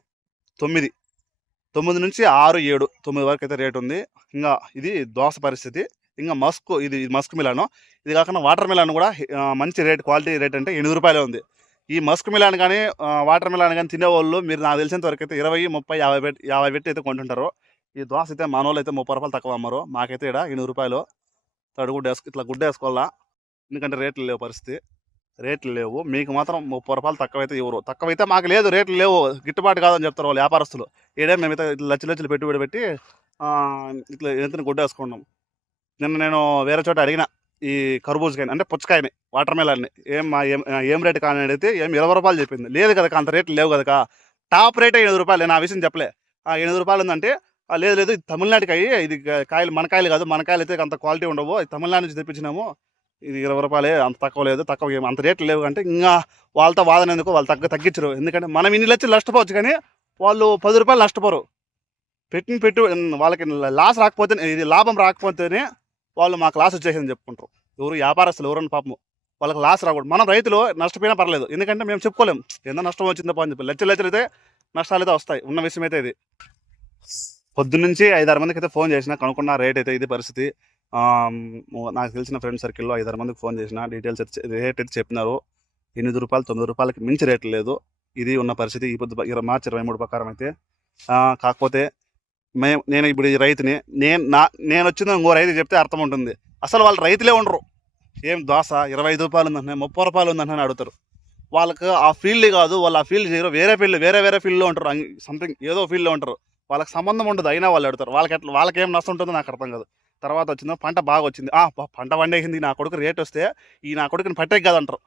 నుంచి 6, 7, 9 వరకు అయితే రేటు ఉంది. ఇంకా ఇది దోస పరిస్థితి. ఇంకా ఇది మస్క్ మిలాను. ఇది కాకుండా వాటర్ మిలాన్ కూడా మంచి రేట్, క్వాలిటీ రేట్ అంటే 8 రూపాయలే ఉంది. ఈ మస్క్ మిలాన్ కానీ వాటర్ మిలాన్ కానీ తినేవాళ్ళు మీరు నాకు తెలిసినంత వరకు అయితే 20, 30, 50 పెట్టి అయితే కొంటుంటారు. ఈ దోశ అయితే మన వాళ్ళు అయితే 30 రూపాయలు తక్కువ అమ్మరు. మాకైతే ఇక్కడ 8 రూపాయలు తడుగుడ్డ ఇట్లా గుడ్డ వేసుకోవాలా. ఎందుకంటే రేట్లు లేవు, పరిస్థితి రేట్లు లేవు. మీకు మాత్రం 30 రూపాయలు తక్కువైతే ఎవరు తక్కువైతే మాకు లేదు, రేట్లు లేవు, గిట్టుబాటు కాదని చెప్తారు వాళ్ళు వ్యాపారస్తులు. ఏడే మేమైతే లక్షలు పెట్టుబడి పెట్టి ఇట్లా ఎంత గుడ్డ వేసుకున్నాం. నిన్న నేను వేరే చోట అడిగిన ఈ కర్బూజకాయని అంటే పుచ్చకాయని వాటర్ మెలాన్ని ఏం రేటు కానీ అడిగితే 20 రూపాయలు చెప్పింది. లేదు కదా, అంత రేట్లు లేవు కదా, టాప్ రేటే 8 రూపాయలు. నేను ఆ విషయం చెప్పలే. 8 రూపాయలు ఉందంటే లేదు ఇది తమిళనాడుకి అయ్యి, ఇది కాయలు మన కాయలు కాదు, మన కాయలు అయితే అంత క్వాలిటీ ఉండవు, తమిళనాడు నుంచి తెప్పించినాము, ఇది 20 రూపాయలే, అంత తక్కువ లేదు, తక్కువ అంత రేట్లు లేవు అంటే ఇంకా వాళ్ళతో వాదన ఎందుకు, వాళ్ళు తగ్గించరు. ఎందుకంటే మనం ఇన్ని లక్షలు నష్టపోవచ్చు కానీ వాళ్ళు 10 రూపాయలు నష్టపోరు. వాళ్ళకి లాస్ రాకపోతే, ఇది లాభం రాకపోతేనే వాళ్ళు మాకు లాస్ వచ్చేసిందని చెప్పుకుంటారు. ఎవరు వ్యాపారస్తులు ఎవరన్నా పాపం వాళ్ళకి లాస్ రాకూడదు. మనం రైతులు నష్టపోయినా పర్లేదు, ఎందుకంటే మేము చెప్పుకోలేము ఎంత నష్టం వచ్చిందో అని చెప్పి. లక్షలు అయితే నష్టాలు అయితే వస్తాయి, ఉన్న విషయం అయితే ఇది. పొద్దున్నుంచి 5-6 మందికి అయితే ఫోన్ చేసిన, కనుక్కున్న రేట్ అయితే ఇది పరిస్థితి. నాకు తెలిసిన ఫ్రెండ్ సర్కిల్లో 5-6 మందికి ఫోన్ చేసిన, డీటెయిల్స్ రేట్ అయితే చెప్పినారు. 8 రూపాయలు 9 రూపాయలకి మించి రేట్లు లేదు. ఇది ఉన్న పరిస్థితి ఈ పొద్దు మార్చి 23 ప్రకారం అయితే. కాకపోతే నేను ఇప్పుడు ఈ రైతుని నేను వచ్చింది ఇంకో రైతు చెప్తే అర్థం ఉంటుంది. అసలు వాళ్ళు రైతులే ఉండరు. ఏం దోశ 25 రూపాయలు ఉందంటే 30 రూపాయలు ఉందంటే అడుగుతారు. వాళ్ళకి ఆ ఫీల్డ్ కాదు, వాళ్ళు ఆ ఫీల్డ్ చేయరు, వేరే ఫీల్డ్లో ఉంటారు, సంథింగ్ ఏదో ఫీల్డ్లో ఉంటారు. వాళ్ళకి సంబంధం ఉండదు, అయినా వాళ్ళు అడుగుతారు. వాళ్ళకి ఏం నష్టం ఉంటుందో నాకు అర్థం కాదు. తర్వాత వచ్చిందో పంట బాగా వచ్చింది, పంట పండేసింది, నా కొడుకు రేట్ వస్తే నా కొడుకుని పట్టేకి కాదంటారు.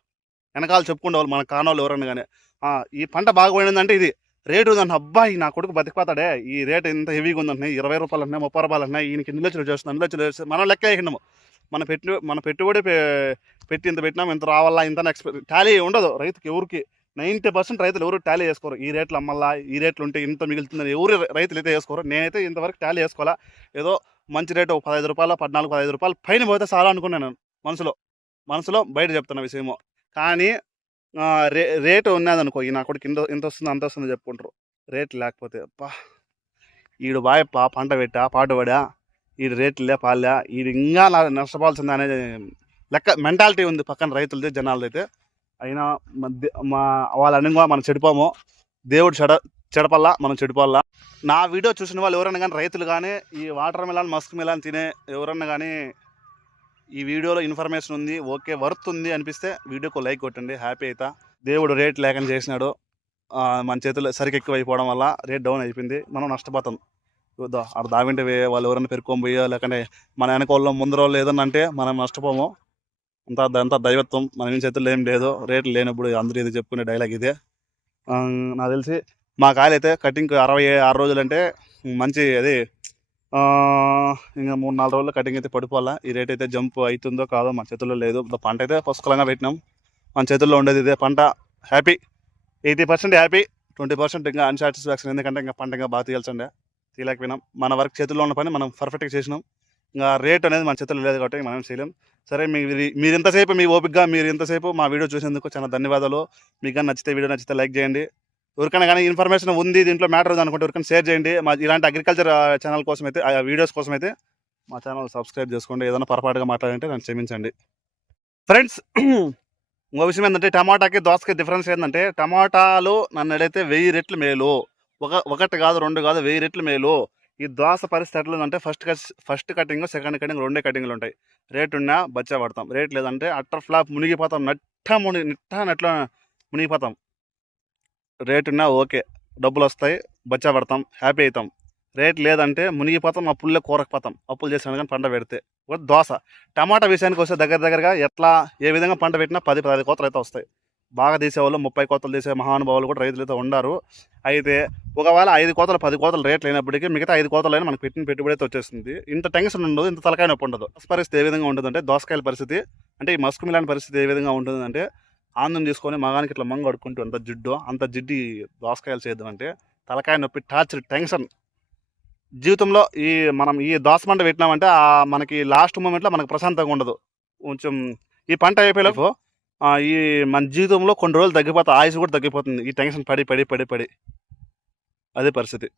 వెనకాల చెప్పుకుంటే వాళ్ళు మన కానోళ్ళు ఎవరన్నా కానీ ఈ పంట బాగా పోయిందంటే ఇది రేటు ఉందంటే అబ్బాయి నా కొడుకు బతికిపోతాడే, ఈ రేటు ఇంత హెవీగా ఉందంటే 20 రూపాయలు ఉన్నాయి, 30 రూపాయలు ఉన్నాయి, ఈయనకి 2 లక్షలు చేస్తున్నాం, 2 లక్షలు చేస్తాం, మనం లెక్క వేసినాము. మన పెట్టుబడి పెట్టి ఇంత పెట్టినాం, ఇంత రావాలా, ఇంత టాలీ ఉండదు రైతుకి. ఎవరికి 90% రైతులు ఎవరు టాలీ చేసుకోరు. ఈ రేట్లు అమ్మల్లా, ఈ రేట్లు ఉంటే ఇంత మిగులుతుందని ఎవరు రైతులు అయితే వేసుకోరు. నేనైతే ఇంతవరకు టాలీ చేసుకోవాలా. ఏదో మంచి రేటు 15 రూపాయలు 14-15 రూపాయలు పైన పోతే చాలా అనుకున్నాను మనసులో బయట చెప్తున్న విషయము. కానీ రేటు ఉన్నదనుకో, ఈ నా కొడుకు ఇంత వస్తుంది అంత వస్తుంది చెప్పుకుంటారు. రేట్లు లేకపోతే ఈడు బాయ్ పంట పెట్టా పాటుపడా, ఈడు రేట్లే పాలే, ఈడు ఇంకా నష్టపోవాల్సిందే అనేది లెక్క మెంటాలిటీ ఉంది పక్కన రైతులది, జనాలది అయితే. అయినా వాళ్ళ అనుగా మనం చెడిపోము, దేవుడు చెడపల్లా, మనం చెడిపోవాలా. నా వీడియో చూసిన వాళ్ళు ఎవరైనా కానీ రైతులు కానీ ఈ వాటర్ మిలాన్ మస్క్ మిలాన్ తినే ఎవరన్నా కానీ ఈ వీడియోలో ఇన్ఫర్మేషన్ ఉంది, ఓకే వర్త్ ఉంది అనిపిస్తే వీడియోకి లైక్ కొట్టండి, హ్యాపీ అవుతా. దేవుడు రేట్ లేకని చేసినాడు, మన చేతుల్లో సరికి ఎక్కువ అయిపోవడం వల్ల రేట్ డౌన్ అయిపోయింది, మనం నష్టపోతాం. అక్కడ దావింటే వాళ్ళు ఎవరైనా పెరుక్కొని పోయో, లేకుంటే మన వెనకోళ్ళు ముందర వాళ్ళు ఏదన్నా అంటే మనం నష్టపోము. అంతా దైవత్వం, మన చేతుల్లో ఏం లేదు. రేట్లు లేనప్పుడు అందరూ ఇది చెప్పుకునే డైలాగ్ ఇదే. నాకు తెలిసి మా కాయలు అయితే కటింగ్ 66 రోజులు అంటే మంచి, అది ఇంకా 3-4 రోజుల్లో కటింగ్ అయితే పడిపోవాలా. ఈ రేట్ అయితే జంప్ అవుతుందో కాదో మన చేతుల్లో లేదు. పంట అయితే పుష్కలంగా పెట్టినాం, మన చేతుల్లో ఉండేది ఇదే పంట. హ్యాపీ 80% హ్యాపీ, 20% ఇంకా అన్సాటిస్ఫాక్షన్. ఎందుకంటే ఇంకా పంట ఇంకా బాగా తీయాల్సిండే, తీయలేకపోయినాం. మన వర్క్ చేతుల్లో ఉన్న పని మనం పర్ఫెక్ట్గా చేసినాం. ఇంకా రేట్ అనేది మన చేతుల్లో లేదు కాబట్టి మనం చేయలేం. సరే, మీరు ఇంతసేపు మీ ఓపికగా మీరు ఇంతసేపు మా వీడియో చూసేందుకు చాలా ధన్యవాదాలు. మీకు కానీ వీడియో నచ్చితే లైక్ చేయండి. ఎవరికైనా కానీ ఇన్ఫర్మేషన్ ఉంది, దీంట్లో మ్యాటర్ ఉంది అనుకుంటే ఎవరికైనా షేర్ చేయండి. మా ఇలాంటి అగ్రికల్చర్ ఛానల్ కోసం అయితే, వీడియోస్ కోసం అయితే మా ఛానల్ సబ్స్క్రైబ్ చేసుకోండి. ఏదైనా పొరపాటుగా మాట్లాడంటే నన్ను క్షమించండి ఫ్రెండ్స్. ఇంకో విషయం ఏంటంటే, టమాటాకి దోసకి డిఫరెన్స్ ఏంటంటే, టమాటాలు నన్ను అడిగితే 1000 రెట్లు మేలు. ఒకటి కాదు, 2 కాదు, 1000 రెట్లు మేలు. ఈ దోస పరిస్థితి ఎట్లుందంటే, ఫస్ట్ కటింగ్, సెకండ్ కటింగ్ 2 కటింగ్లు ఉంటాయి. రేట్ ఉన్నా బచ్చా పడతాం, రేట్ లేదంటే అట్టర్ ఫ్లాప్ మునిగిపోతాం, నెట్లా మునిగిపోతాం. రేట్ ఉన్నా ఓకే, డబ్బులు వస్తాయి, బచ్చా పడతాం, హ్యాపీ అవుతాం. రేట్ లేదంటే మునిగిపోతాం, అప్పుల్లో కూరకపోతాం. అప్పులు చేసాను కానీ పంట పెడితే ఒక దోస. టమాటా విషయానికి వస్తే దగ్గరగా ఎట్లా ఏ విధంగా పంట పెట్టినా 10-15 కోతలు అయితే వస్తాయి. బాగా తీసేవాళ్ళు 30 కోతలు తీసే మహానుభావులు కూడా రైతులు అయితే ఉండారు. అయితే ఒకవేళ 5 కోతలు 10 కోతలు రేట్లు అయినప్పటికీ మిగతా 5 కోతలైనా మనకు పెట్టిన పెట్టుబడి అయితే వచ్చేస్తుంది. ఇంత టెన్షన్ ఉండదు, ఇంత తలకాయ నొప్పి ఉండదు. పరిస్థితి ఏ విధంగా ఉంటుందంటే దోసకాయల పరిస్థితి అంటే ఈ మస్క్ మిలాన్ పరిస్థితి ఏ విధంగా ఉంటుందంటే ఆందం తీసుకొని మగానికి ఇట్లా మంగు అడుక్కుంటూ అంత జిడ్డు దోసకాయలు చేద్దాం అంటే తలకాయ నొప్పి, టార్చర్, టెన్షన్. జీవితంలో మనం ఈ దోస పంట పెట్టినామంటే మనకి లాస్ట్ మూమెంట్లో మనకు ప్రశాంతంగా ఉండదు. కొంచెం ఈ పంట అయిపోయేలోపు ఈ మన జీవితంలో కొన్ని రోజులు తగ్గిపోతే ఆయుష్ కూడా తగ్గిపోతుంది. ఈ టెన్షన్ పడి అదే పరిస్థితి.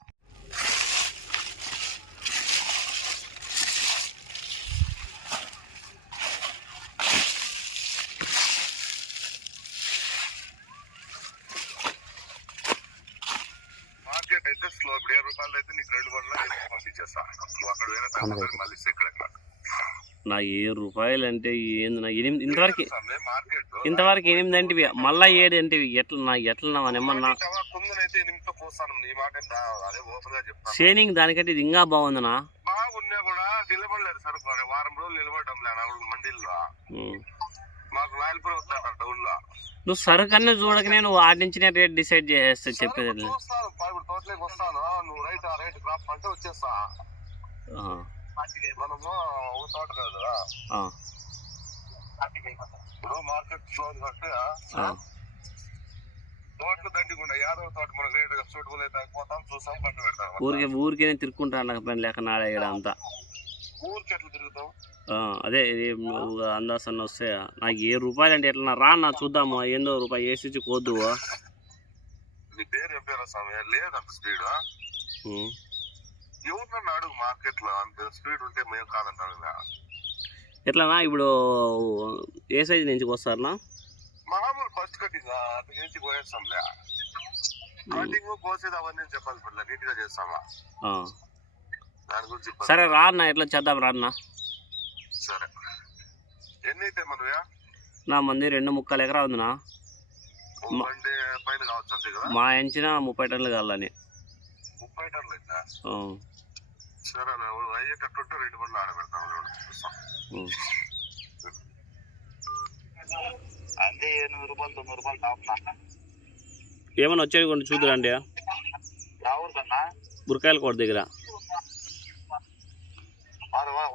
మార్కెట్ అయితే స్లో. ఇప్పుడు 7 రూపాయలు అయితే నీకు 2 బండ్లు పంపించేస్తా. నువ్వు అక్కడ వేరే తక్కువ మళ్ళీ ఇక్కడ నా 7 రూపాయలు అంటే ఏంది నా 8 ఇంతవరకు మార్కెట్ 8 అంటివి, మళ్ళా 7 అంటివి. ఎట్లా ఏమన్నా కుందనైతే 8తో పోస్తాను. ఈ మాట అదే ఓపెన్ గా చెప్తాను. షేనింగ్ దానికంటే ఇది ఇంకా బాగుందనా? బాగున్నా కూడా నిలబడలేదు సార్. వారం రోజులు నిలబడడం లేదు మండీల్లో. మాకు నాయలపురం వస్తారు టౌన్ లో. నువ్వు సరుకన్నా చూడకనే నువ్వు వాటి నుంచి రేట్ డిసైడ్ చేస్తే చెప్పేది. చూస్తాను ఇప్పుడు తోటలోకి వస్తాను. నువ్వు రైట్ క్రాప్ అంటే వచ్చేస్తా. మనము ఒక తోట కాదు ఇప్పుడు మార్కెట్ ఫ్లో బట్టి తోటలు దండికుండా యాదవ తోట మనకు రేట్ సూటబుల్ అయితే పోతాం, చూసాం, పంట పెడతాం. ఊరికే తిరుక్కుంటా నాకు పని లేక నాడేయడం అంతా. ఊరికి ఎట్లా తిరుగుతాం? అదే అందాసన్న వస్తే నాకు 7 రూపాయలు అంటే ఎట్లా రా నా చూద్దాము. ఏందో రూపాయి వేసి కోద్దు. నీ పేరు ఏం పేరు స్వామి? లేదంత స్పీడ్ ఎవరినన్నా అడుగు. మార్కెట్ లో అంత స్పీడ్ ఉంటే మేము కాదంటారు. ఎట్లానా ఇప్పుడు ఏ సైజు నుంచి వస్తారనా? మామూలు ఫస్ట్ కటింగ్ అటు నుంచి కోయేస్తాంలే. కటింగ్ కోసేది అవన్నీ చెప్పాలి. పర్లేదు నీట్ గా చేస్తామా దాని గురించి. సరే రా అన్న, ఎట్లా చేద్దాం రా అన్న. సరే ఎన్ని అయితే మనవా? నా మంది 2.25 ఎకరా ఉందినా. పైన కావచ్చు కదా. మా ఎంచిన 30 టన్నులు కావాలని. 30 టన్నులు అయితే సరే అయ్యేటట్టుంటే 2 బండ్లు ఆడబెడతాం. అంటే 8 రూపాయలు 9 రూపాయలు టాప్. ఏమన్నా వచ్చేది కొన్ని చూద్దురండి. రావుకన్నా బురకాయల కోట దగ్గర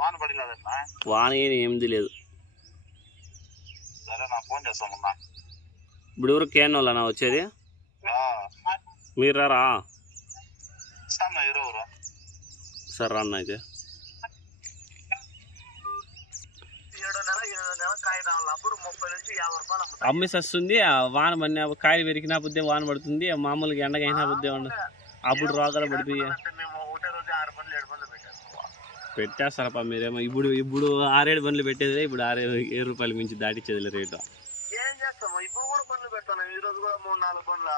వాన పడలేదన్నా. వాన ఏమిది లేదు. సరే నా ఫోన్ చేస్తామన్నా. ఇప్పుడు ఎవరు కేన్ వాళ్ళనా వచ్చేది? మీరు రారా? సరే రా అన్న అయితే. 7 నెలల కాయ రావాలి. అప్పుడు 30 నుంచి 50 రూపాయలు అమ్మేసి వస్తుంది. వాన పడిన కాయలు పెరిగినా బుద్ధి వాన పడుతుంది, మామూలుగా ఎండగైనా బుద్ధి ఉండదు. అప్పుడు రోగాలు పడుతుంది. పెట్టేస్తారప్ప మీరేమో. ఇప్పుడు 6-7 బండ్లు పెట్టేది. ఇప్పుడు 7 రూపాయలు మించి దాటిచ్చేది రేటు. ఏం చేస్తాము? ఇప్పుడు కూడా బండ్లు పెడతాను. ఈ రోజు కూడా 3-4 బండ్ల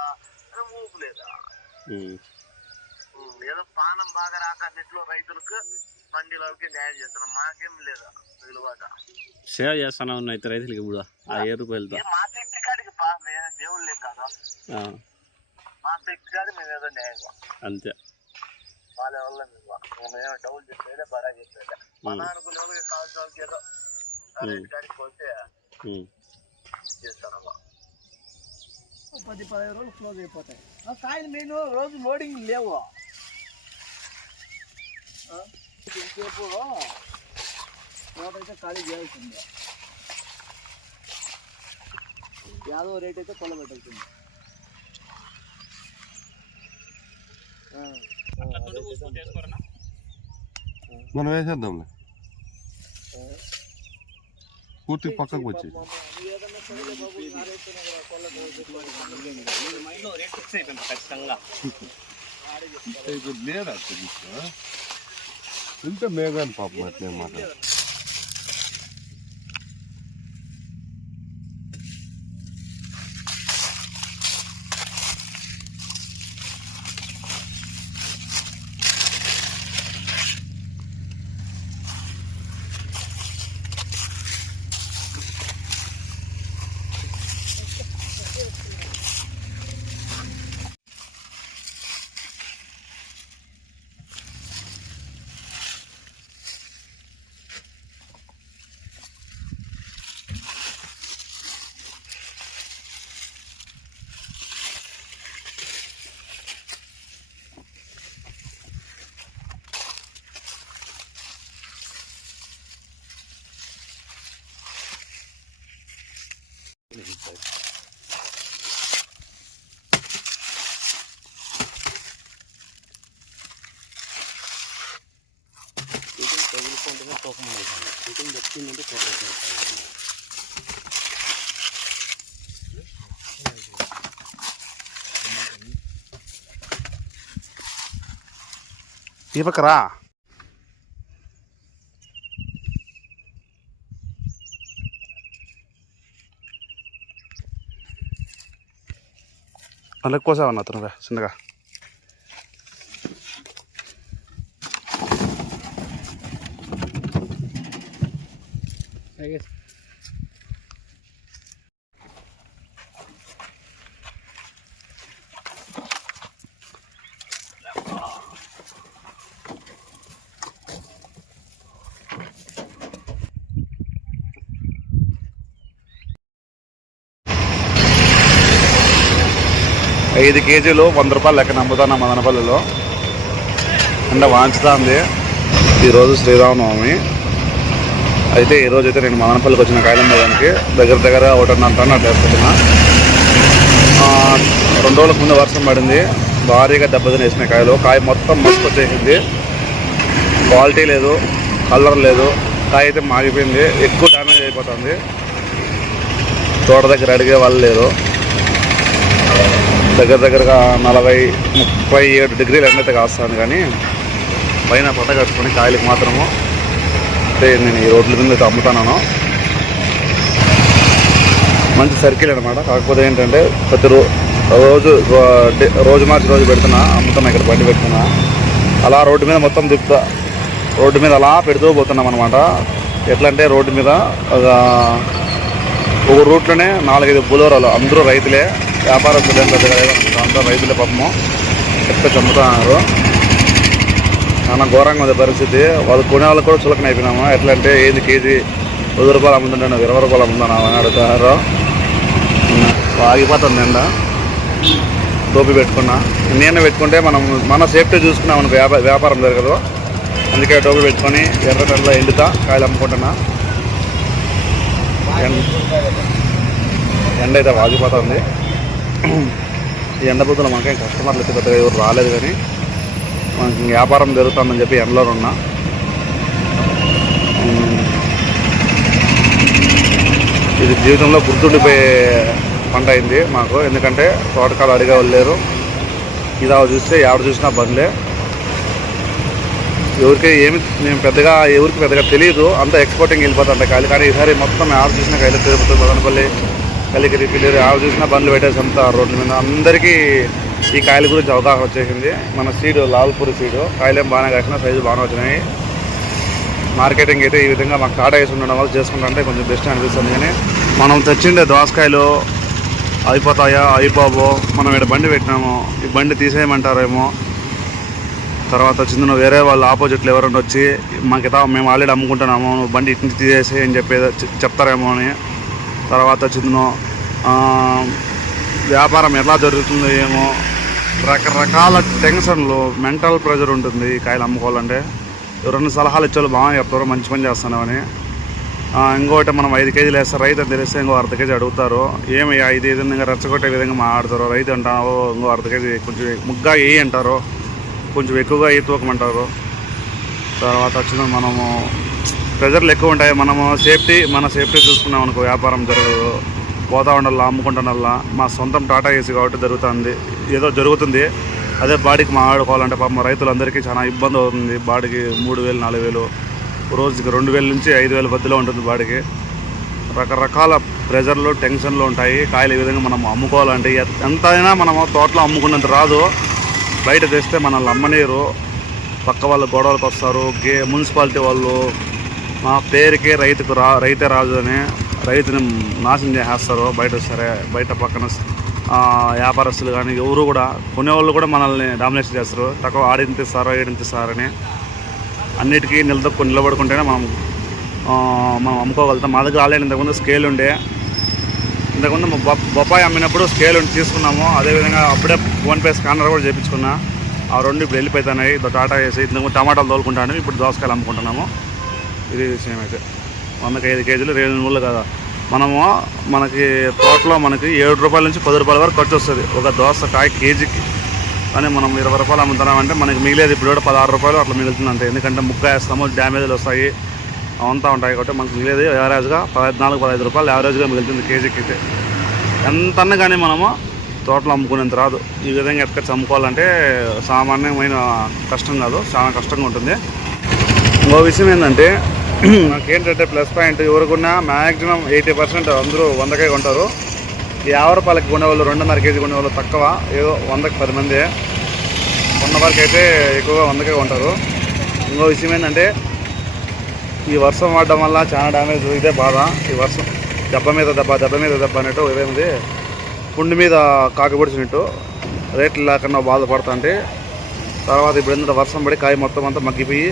ఊపు లేదా. ఏదో పానం బాగా రాకట్లో రైతులకు మండీలకి న్యాయం చేస్తున్నాం. మాకేం లేదా విలువగా సేవ చేస్తాను అయితే రైతులకి. ఇప్పుడు ఆ 7 రూపాయలతో మా శక్తి కాడికి దేవుళ్ళు ఏం కాదు. మా శక్తి కాడి మేము ఏదో న్యాయం అంతే. వాళ్ళ వల్ల మేము డౌల్ చెప్పేదే బడా చెప్పేదే. మన అనుకునే వాళ్ళకి కావాల్సిన వాళ్ళకి ఏదో కాడికి పోతే చేస్తానమ్మా. 10-15 రోజులు క్లోజ్ అయిపోతాయి. కాయలు మెయిన్ రోజు లోడింగ్ లేవు. ఇంకేపు రోడ్ అయితే ఖాళీ చేయాల్సిందే. యాదో రేట్ అయితే కొలబెట్టాల్సింది. మనం వేసేద్దాంలే. పూర్తి పక్కకు వచ్చి లేదా ఇంత మేఘాన్ని పాపం అట్లే మాట. ఈ పక్కరా మళ్ళీ కోసావన్న అతను చిన్నగా. ఐదు కేజీలు 100 రూపాయలు లెక్కన అమ్ముతాను మదనపల్లిలో. ఎండ వాంచుతుంది. ఈరోజు శ్రీరామనవమి. అయితే ఈరోజు అయితే నేను మదనపల్లికి వచ్చిన కాయలు అమ్మేదానికి దగ్గర 1.5 టన్ను అట్లా వేసుకుంటున్నా. 2 రోజులకు ముందు వర్షం పడింది, భారీగా దెబ్బతిని వేసిన కాయలు. కాయ మొత్తం మస్తు వచ్చేసింది, క్వాలిటీ లేదు, కలర్ లేదు. కాయ అయితే మాగిపోయింది, ఎక్కువ డ్యామేజ్ అయిపోతుంది. తోట దగ్గర అడిగే వాళ్ళు లేరు. దగ్గరగా 40-37 డిగ్రీలు ఎండైతే కాస్తాను, కానీ పైన పొట్ట కట్టుకొని కాయలకు మాత్రము అంటే నేను ఈ రోడ్ల మీద అయితే అమ్ముతాను. మంచి సర్కిల్ అనమాట. కాకపోతే ఏంటంటే ప్రతి రోజు మార్చి రోజు పెడుతున్నా, అమ్ముతున్నా. ఇక్కడ బండి పెడుతున్నా, అలా రోడ్డు మీద మొత్తం తిప్పుతా. రోడ్డు మీద అలా పెడుతూ పోతున్నాం అనమాట. ఎట్లా అంటే రోడ్డు మీద ఒక రూట్లోనే 4-5 బులోరాలు, అందరూ రైతులే, వ్యాపారస్తులే, పెద్దగా అందరూ రైతులే. పాపము ఎక్కడ చంపుతున్నారు. చాలా ఘోరంగా ఉంది పరిస్థితి. వాళ్ళు కొనే వాళ్ళకి కూడా చులకన అయిపోయినాము. ఎట్లా అంటే ఏది కేజీ 10 రూపాయలు అమ్ముతుంటాను, 20 రూపాయలు అమ్ముతున్నాను అని అడుగుతారు. ఆగిపోతుంది ఎండ. టోపీ పెట్టుకున్నా. నేను పెట్టుకుంటే మన సేఫ్టీ చూసుకున్నాం మనకు వ్యాపారం జరగదు. అందుకే టోపీ పెట్టుకొని ఎర్రటల్లో ఎండుతా కాయలు అమ్ముకుంటున్నా. ఎండ అయితే వాగిపోతుంది. ఈ ఎండ బుద్ధులు మనకేం కస్టమర్లు అయితే పెద్దగా ఎవరు రాలేదు, కానీ మనకి వ్యాపారం జరుగుతుందని చెప్పి ఎండలో ఉన్నా. ఇది జీవితంలో గుర్తుండిపోయే పంట అయింది మాకు. ఎందుకంటే తోటకాలు అడిగే వాళ్ళు లేరు. ఇది చూస్తే ఎవరు చూసినా బండ్లే. మేము ఎవరికి పెద్దగా తెలియదు. అంతా ఎక్స్పోర్టింగ్ వెళ్ళిపోతుంటాయి కాయలు. కానీ ఈసారి మొత్తం ఎవరు చూసినా కాయలు, తిరుపతి, మదనపల్లి, కలిగిరి, పిల్లిరి ఎవరు చూసినా బండ్లు పెట్టేసి అంతా రోడ్ల మీద. అందరికీ ఈ కాయల గురించి అవగాహన వచ్చేసింది. మన సీడు లాల్పూరి సీడు కాయలేం బాగానే కాసిన, సైజు బాగానే వచ్చినాయి. మార్కెటింగ్ అయితే ఈ విధంగా మాకు టాటా వేసి ఉండడం వల్ల చేసుకుంటుంటే కొంచెం బెస్ట్ అనిపిస్తుంది. కానీ మనం తెచ్చిండే దోసకాయలు అయిపోతాయా అయిపోవో, మనం ఇక్కడ బండి పెట్టినాము, ఈ బండి తీసేయమంటారేమో. తర్వాత వచ్చింది వేరే వాళ్ళు ఆపోజిట్లు ఎవరైనా వచ్చి మేము ఆల్రెడీ అమ్ముకుంటున్నాము, నువ్వు బండి ఇటు నుంచి తీసేసి అని చెప్తారేమో అని. తర్వాత వచ్చింది వ్యాపారం ఎలా జరుగుతుందో ఏమో, రకరకాల టెన్షన్లు, మెంటల్ ప్రెషర్ ఉంటుంది ఈ కాయలు అమ్ముకోవాలంటే. ఎవరైనా సలహాలు ఇచ్చేవాళ్ళు బాగా చెప్తారు, మంచి పని చేస్తున్నామని. ఇంకోటి మనం 5 కేజీలు వేస్తారు, రైతు అని తెలిస్తే ఇంకో 1/2 కేజీ అడుగుతారు. ఏమి 5 విధంగా రెచ్చగొట్టే విధంగా మాట్లాడతారు. రైతు అంటారు ఇంకో 1/2 కేజీ కొంచెం ముగ్గా వేయి అంటారు, కొంచెం ఎక్కువగా తూకమంటారు. తర్వాత వచ్చిన మనము ప్రెజర్లు ఎక్కువ ఉంటాయి. మనము మన సేఫ్టీ చూసుకున్నాం అనుకో, వ్యాపారం జరగదు. పోతా ఉండాలా, అమ్ముకుంటానల్లా. మా సొంతం టాటా ఏసీ కాబట్టి జరుగుతుంది. అదే బాడీకి మాట్లాడుకోవాలంటే పాపం రైతులందరికీ చాలా ఇబ్బంది అవుతుంది. బాడీకి 3000-4000, రోజుకి 2000 నుంచి 5000 మధ్యలో ఉంటుంది బాడీకి. రకరకాల ప్రెజర్లు, టెన్షన్లు ఉంటాయి. కాయలు ఈ విధంగా మనం అమ్ముకోవాలంటే ఎంతైనా మనము తోటలో అమ్ముకున్నంత రాదు. బయట తెస్తే మనల్ని అమ్మనీరు, పక్క వాళ్ళు గొడవలకు వస్తారు. మున్సిపాలిటీ వాళ్ళు మా పేరుకే రైతే రాజు అని రైతుని నాశనం చేసేస్తారు. బయట పక్కన వ్యాపారస్తులు కానీ ఎవరు కూడా, కొనేవాళ్ళు కూడా మనల్ని డామినేషన్ చేస్తారు. తక్కువ ఆడింతిస్తారో ఏడింతిస్తారని. అన్నిటికీ నిలబడుకుంటేనే మనం అమ్ముకోగలుగుతాం. మా దగ్గర ఆల్రెడీ ఇంతకుముందు స్కేల్ ఉండే. ఇంతకుముందు బొప్పాయి అమ్మినప్పుడు స్కేల్ తీసుకున్నాము. అదేవిధంగా అప్పుడే ఫోన్పే స్కానర్ కూడా చేయించుకున్నా. ఆ 2 ఇప్పుడు వెళ్ళిపోతున్నాయి. టాటా వేసి ఇంతకుముందు టమాటాలు తోలుకుంటాను, ఇప్పుడు దోసకాయలు అమ్ముకుంటున్నాము. ఇది విషయం అయితే 105 కేజీలు 2 కదా. మనకి తోటలో మనకి 7 రూపాయల నుంచి 10 రూపాయల వరకు ఖర్చు వస్తుంది ఒక దోసకాయ కేజీకి. కానీ మనం 20 రూపాయలు అమ్ముతున్నామంటే మనకి మిగిలేదు ఇప్పుడు కూడా 16 రూపాయలు అట్లా మిగులుతుంది అంతే. ఎందుకంటే ముక్క వేస్తాము, డ్యామేజ్లు వస్తాయి, అవంతా ఉంటాయి కాబట్టి మనకు మిగిలేదు యావరేజ్గా 14-15 రూపాయలు యావరేజ్గా మిగులుతుంది కేజీకి అయితే. ఎంతన్నా కానీ మనము తోటలో అమ్ముకునేంత రాదు. ఈ విధంగా ఎత్తుకొచ్చి అమ్ముకోవాలంటే సామాన్యమైన కష్టం కాదు, చాలా కష్టంగా ఉంటుంది. ఇంకో విషయం ఏంటంటే నాకేంటంటే ప్లస్ పాయింట్, ఎవరికున్నా మ్యాక్సిమం 80% అందరూ 100కే కొంటారు. 50 రూపాయలకి కొనేవాళ్ళు 2.5 కేజీ కొనేవాళ్ళు తక్కువ, ఏదో 100కి 10 మంది. కొన్న వరకు అయితే ఎక్కువగా 100కే కొంటారు. ఇంకో విషయం ఏంటంటే ఈ వర్షం పడడం వల్ల చాలా డ్యామేజ్, ఇదే బాధ. ఈ వర్షం దెబ్బ మీద దెబ్బ అన్నట్టు ఇదేమిది పుండి మీద కాకపొడిచినట్టు రేట్లు లేకుండా బాధపడుతుంటే తర్వాత ఇప్పుడు ఎందుకంటే వర్షం పడి కాయ మొత్తం అంతా మగ్గిపోయి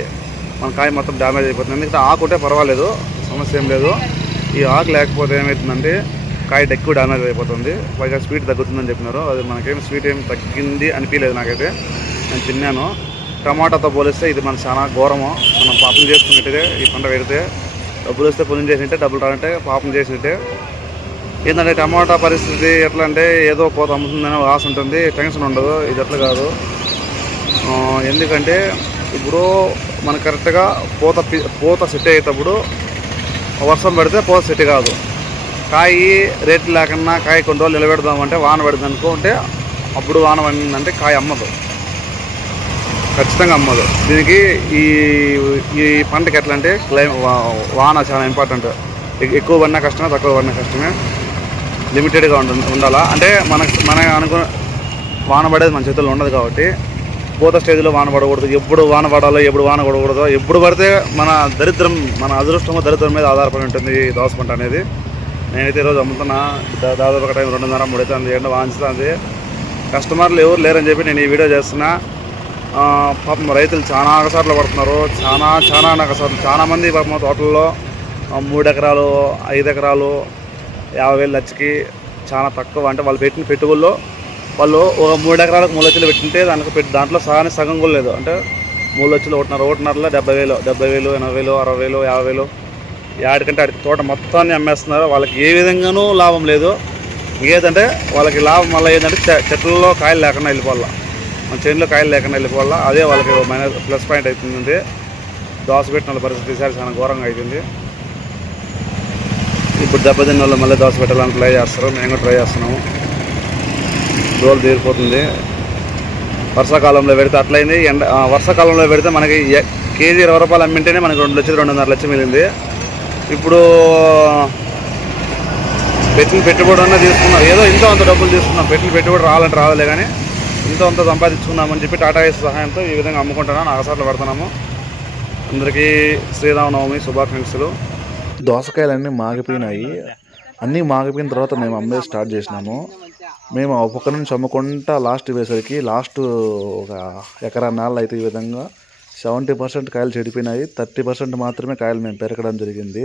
మన కాయ మొత్తం డ్యామేజ్ అయిపోతుంది. ఎందుకంటే ఆకు ఉంటే పర్వాలేదు, సమస్య ఏం లేదు. ఈ ఆకు లేకపోతే ఏమవుతుందంటే కాయ ఎక్కువ డ్యామేజ్ అయిపోతుంది, పైగా స్వీట్ తగ్గుతుందని చెప్పినారు. అది మనకేం స్వీట్ ఏం తగ్గింది అనిపించలేదు నాకైతే. నేను తిన్నాను. టమాటాతో పోలిస్తే ఇది మనకు చాలా ఘోరము. మనం పాపం చేసుకున్నట్టుగా ఈ పంట పెడితే డబ్బులు వస్తే పుణ్యం చేసినట్టే, డబ్బులు రానంటే పాపం చేసినట్టే. ఏంటంటే టమాటా పరిస్థితి ఎట్లా అంటే ఏదో పోత అమ్ముతుందనే ఆశ ఉంటుంది, టెన్షన్ ఉండదు. ఇది ఎట్లా కాదు. ఎందుకంటే ఇప్పుడు మనకు కరెక్ట్గా పూత సెట్ అయ్యేటప్పుడు వర్షం పడితే పూత సెట్ కాదు. కాయ రేట్లు లేకుండా కాయ కొన్ని రోజులు నిలబెడదామంటే వాన పడుతుంది అనుకుంటే అప్పుడు వాన పడిందంటే కాయ అమ్మదు, ఖచ్చితంగా అమ్మదు. దీనికి ఈ పంటకి ఎట్లా అంటే వాన చాలా ఇంపార్టెంట్. ఎక్కువ పడినా కష్టమే, తక్కువ పడినా కష్టమే. లిమిటెడ్గా ఉండాలా. అంటే మన అనుకున్న వాన పడేది మన చేతుల్లో ఉండదు కాబట్టి పూత స్టేజ్లో వాన పడకూడదు. ఎప్పుడు వాన పడాలో ఎప్పుడు వాన పడకూడదు, ఎప్పుడు పడితే మన దరిద్రం, మన అదృష్టము దరిద్రం మీద ఆధారపడి ఉంటుంది ఈ దోస పంట అనేది. నేనైతే ఈరోజు అమ్ముతున్నా. దాదాపు ఒక టైం 2:30-3 అవుతుంది, ఎండ వాంచుతుంది. కస్టమర్లు ఎవరు లేరని చెప్పి నేను ఈ వీడియో చేస్తున్నా. పాపం రైతులు చాలా అగసాట్లు పడుతున్నారు, చాలా అగసాట్లు. చాలామంది పాపం తోటల్లో 3 ఎకరాలు 5 ఎకరాలు 50,000 లక్షకి చాలా తక్కువ. అంటే వాళ్ళు పెట్టిన పెట్టుబడుల్లో వాళ్ళు ఒక 3 ఎకరాలకు 3 లక్షలు పెట్టింటే దాంట్లో సగం కూడా లేదు. అంటే 3 లక్షలు 1.5లో 70,000, 80,000, 80,000, 60,000, 50,000 ఆడికంటే ఆడికి తోట మొత్తాన్ని అమ్మేస్తున్నారు. వాళ్ళకి ఏ విధంగానూ లాభం లేదు. ఏదంటే వాళ్ళకి లాభం వల్ల ఏంటంటే చెట్లలో కాయలు లేకుండా వెళ్ళిపోవాలా, మన చేనులో కాయలు లేకుండా వెళ్ళిపోవాలా. అదే వాళ్ళకి ప్లస్ పాయింట్ అవుతుంది. దోస పెట్టిన వాళ్ళ పరిస్థితి ఈసారి చాలా ఘోరంగా అవుతుంది. ఇప్పుడు దెబ్బతిన్న వాళ్ళు మళ్ళీ దోస పెట్టాలని ట్రై చేస్తారు. మేము కూడా ట్రై చేస్తున్నాము. రోజులు తీరిపోతుంది. వర్షాకాలంలో పెడితే అట్లయింది. వర్షాకాలంలో పెడితే మనకి కేజీ 20 రూపాయలు అమ్మింటేనే మనకి 2 లక్షలు 2.5 లక్షలు మిగిలింది. ఇప్పుడు పెట్టిన పెట్టుబడి అన్నా తీసుకున్నాం, ఏదో ఇంత అంత డబ్బులు తీసుకున్నాం. పెట్టిన పెట్టుబడి రావాలంటే రావాలే కానీ ఇంత అంత సంపాదించుకున్నామని చెప్పి టాటా ఏస్ సహాయంతో ఈ విధంగా అమ్ముకుంటున్నాను, అగసాట్లు పడుతున్నాము. అందరికీ శ్రీరామనవమి శుభాకాంక్షలు. దోసకాయలన్నీ మాగిపోయినాయి. అన్నీ మాగిపోయిన తర్వాత మేము అమ్మే స్టార్ట్ చేసినాము. మేము ఒక్కొక్క నుంచి అమ్ముకుంటా లాస్ట్ వేసరికి ఒక ఎకరా నేల అయితే ఈ విధంగా 70% కాయలు చెడిపోయినాయి. 30% మాత్రమే కాయలు మేము పెరగడం జరిగింది.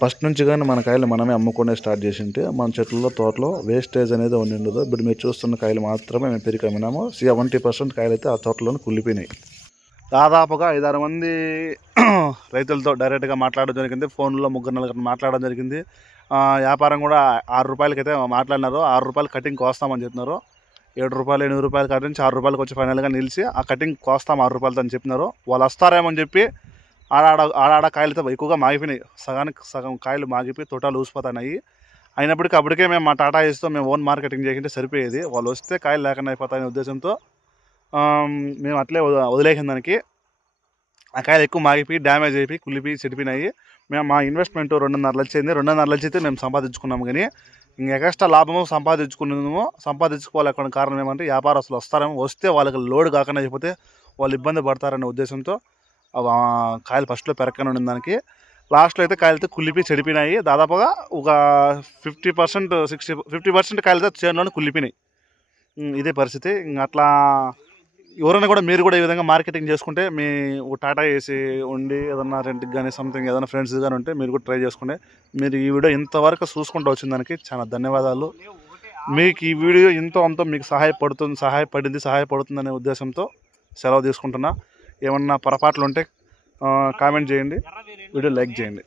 ఫస్ట్ నుంచి కానీ మన కాయలు మనమే అమ్ముకునే స్టార్ట్ చేసింటే మన చెట్లలో తోటలో వేస్టేజ్ అనేది ఉండదు. ఇప్పుడు మీరు చూస్తున్న కాయలు మాత్రమే మేము పెరిగి అమ్మినాము. 70% కాయలు అయితే ఆ తోటలోనే కుళ్ళిపోయినాయి. దాదాపుగా 5-6 మంది రైతులతో డైరెక్ట్గా మాట్లాడడం జరిగింది. ఫోన్లో 3-4 మాట్లాడడం జరిగింది. వ్యాపారం కూడా 6 రూపాయలకి అయితే మాట్లాడినారు. 6 రూపాయలు కటింగ్ కోస్తామని చెప్తున్నారు. 7 రూపాయలు 8 రూపాయలు కటింగ్ 6 రూపాయలకి వచ్చి ఫైనల్గా నిలిచి ఆ కటింగ్ కోస్తాం 6 రూపాయలతో అని చెప్పినారు. వాళ్ళు వస్తారేమో అని చెప్పి ఆడాడ కాయలతో ఎక్కువగా మాగిపోయినాయి. సగానికి సగం కాయలు మాగిపోయి తోటలు ఊసిపోతున్నాయి. అయినప్పటికీ అప్పటికే మేము మా టాటా ఏస్తో మేము ఓన్ మార్కెటింగ్ చేసింటే సరిపోయేది. వాళ్ళు వస్తే కాయలు లేకుండా అయిపోతాయనే ఉద్దేశంతో మేము అట్లే వదిలేసిన దానికి ఆ కాయలు ఎక్కువ మాగిపోయి డ్యామేజ్ అయిపోయి కుళ్ళిపోయి చెడిపోయినాయి. మేము మా ఇన్వెస్ట్మెంట్ 2.5 లక్షలు అయింది. 2.5 లక్షలు అయితే మేము సంపాదించుకున్నాము. కానీ ఇంక ఎక్స్ట్రా లాభము సంపాదించుకోలేకుండా కారణం ఏమంటే వ్యాపారస్తులు వస్తారేమో, వస్తే వాళ్ళకి లోడ్ కాకుండా అయిపోతే వాళ్ళు ఇబ్బంది పడతారనే ఉద్దేశంతో కాయలు ఫస్ట్లో పెరక్కనే ఉన్న దానికి లాస్ట్లో అయితే కాయలతో కుళ్ళిపోయి చెడిపోయినాయి. దాదాపుగా ఒక 50% కాయలతో చేనులోనే కుళ్ళిపోయినాయి. ఇదే పరిస్థితి. ఇంక అట్లా ఎవరైనా కూడా మీరు కూడా ఈ విధంగా మార్కెటింగ్ చేసుకుంటే మీ టాటా ఏసీ ఉండి ఏదన్నా రెంట్కి కానీ సంథింగ్ ఏదైనా ఫ్రెండ్స్ కానీ ఉంటే మీరు కూడా ట్రై చేసుకుంటే. మీరు ఈ వీడియో ఇంతవరకు చూసుకుంటూ వచ్చిన దానికి చాలా ధన్యవాదాలు. మీకు ఈ వీడియో ఇంతో అంతో మీకు సహాయపడుతుందనే ఉద్దేశంతో సెలవు తీసుకుంటున్నా. ఏమన్నా పొరపాట్లు ఉంటే కామెంట్ చేయండి, వీడియో లైక్ చేయండి.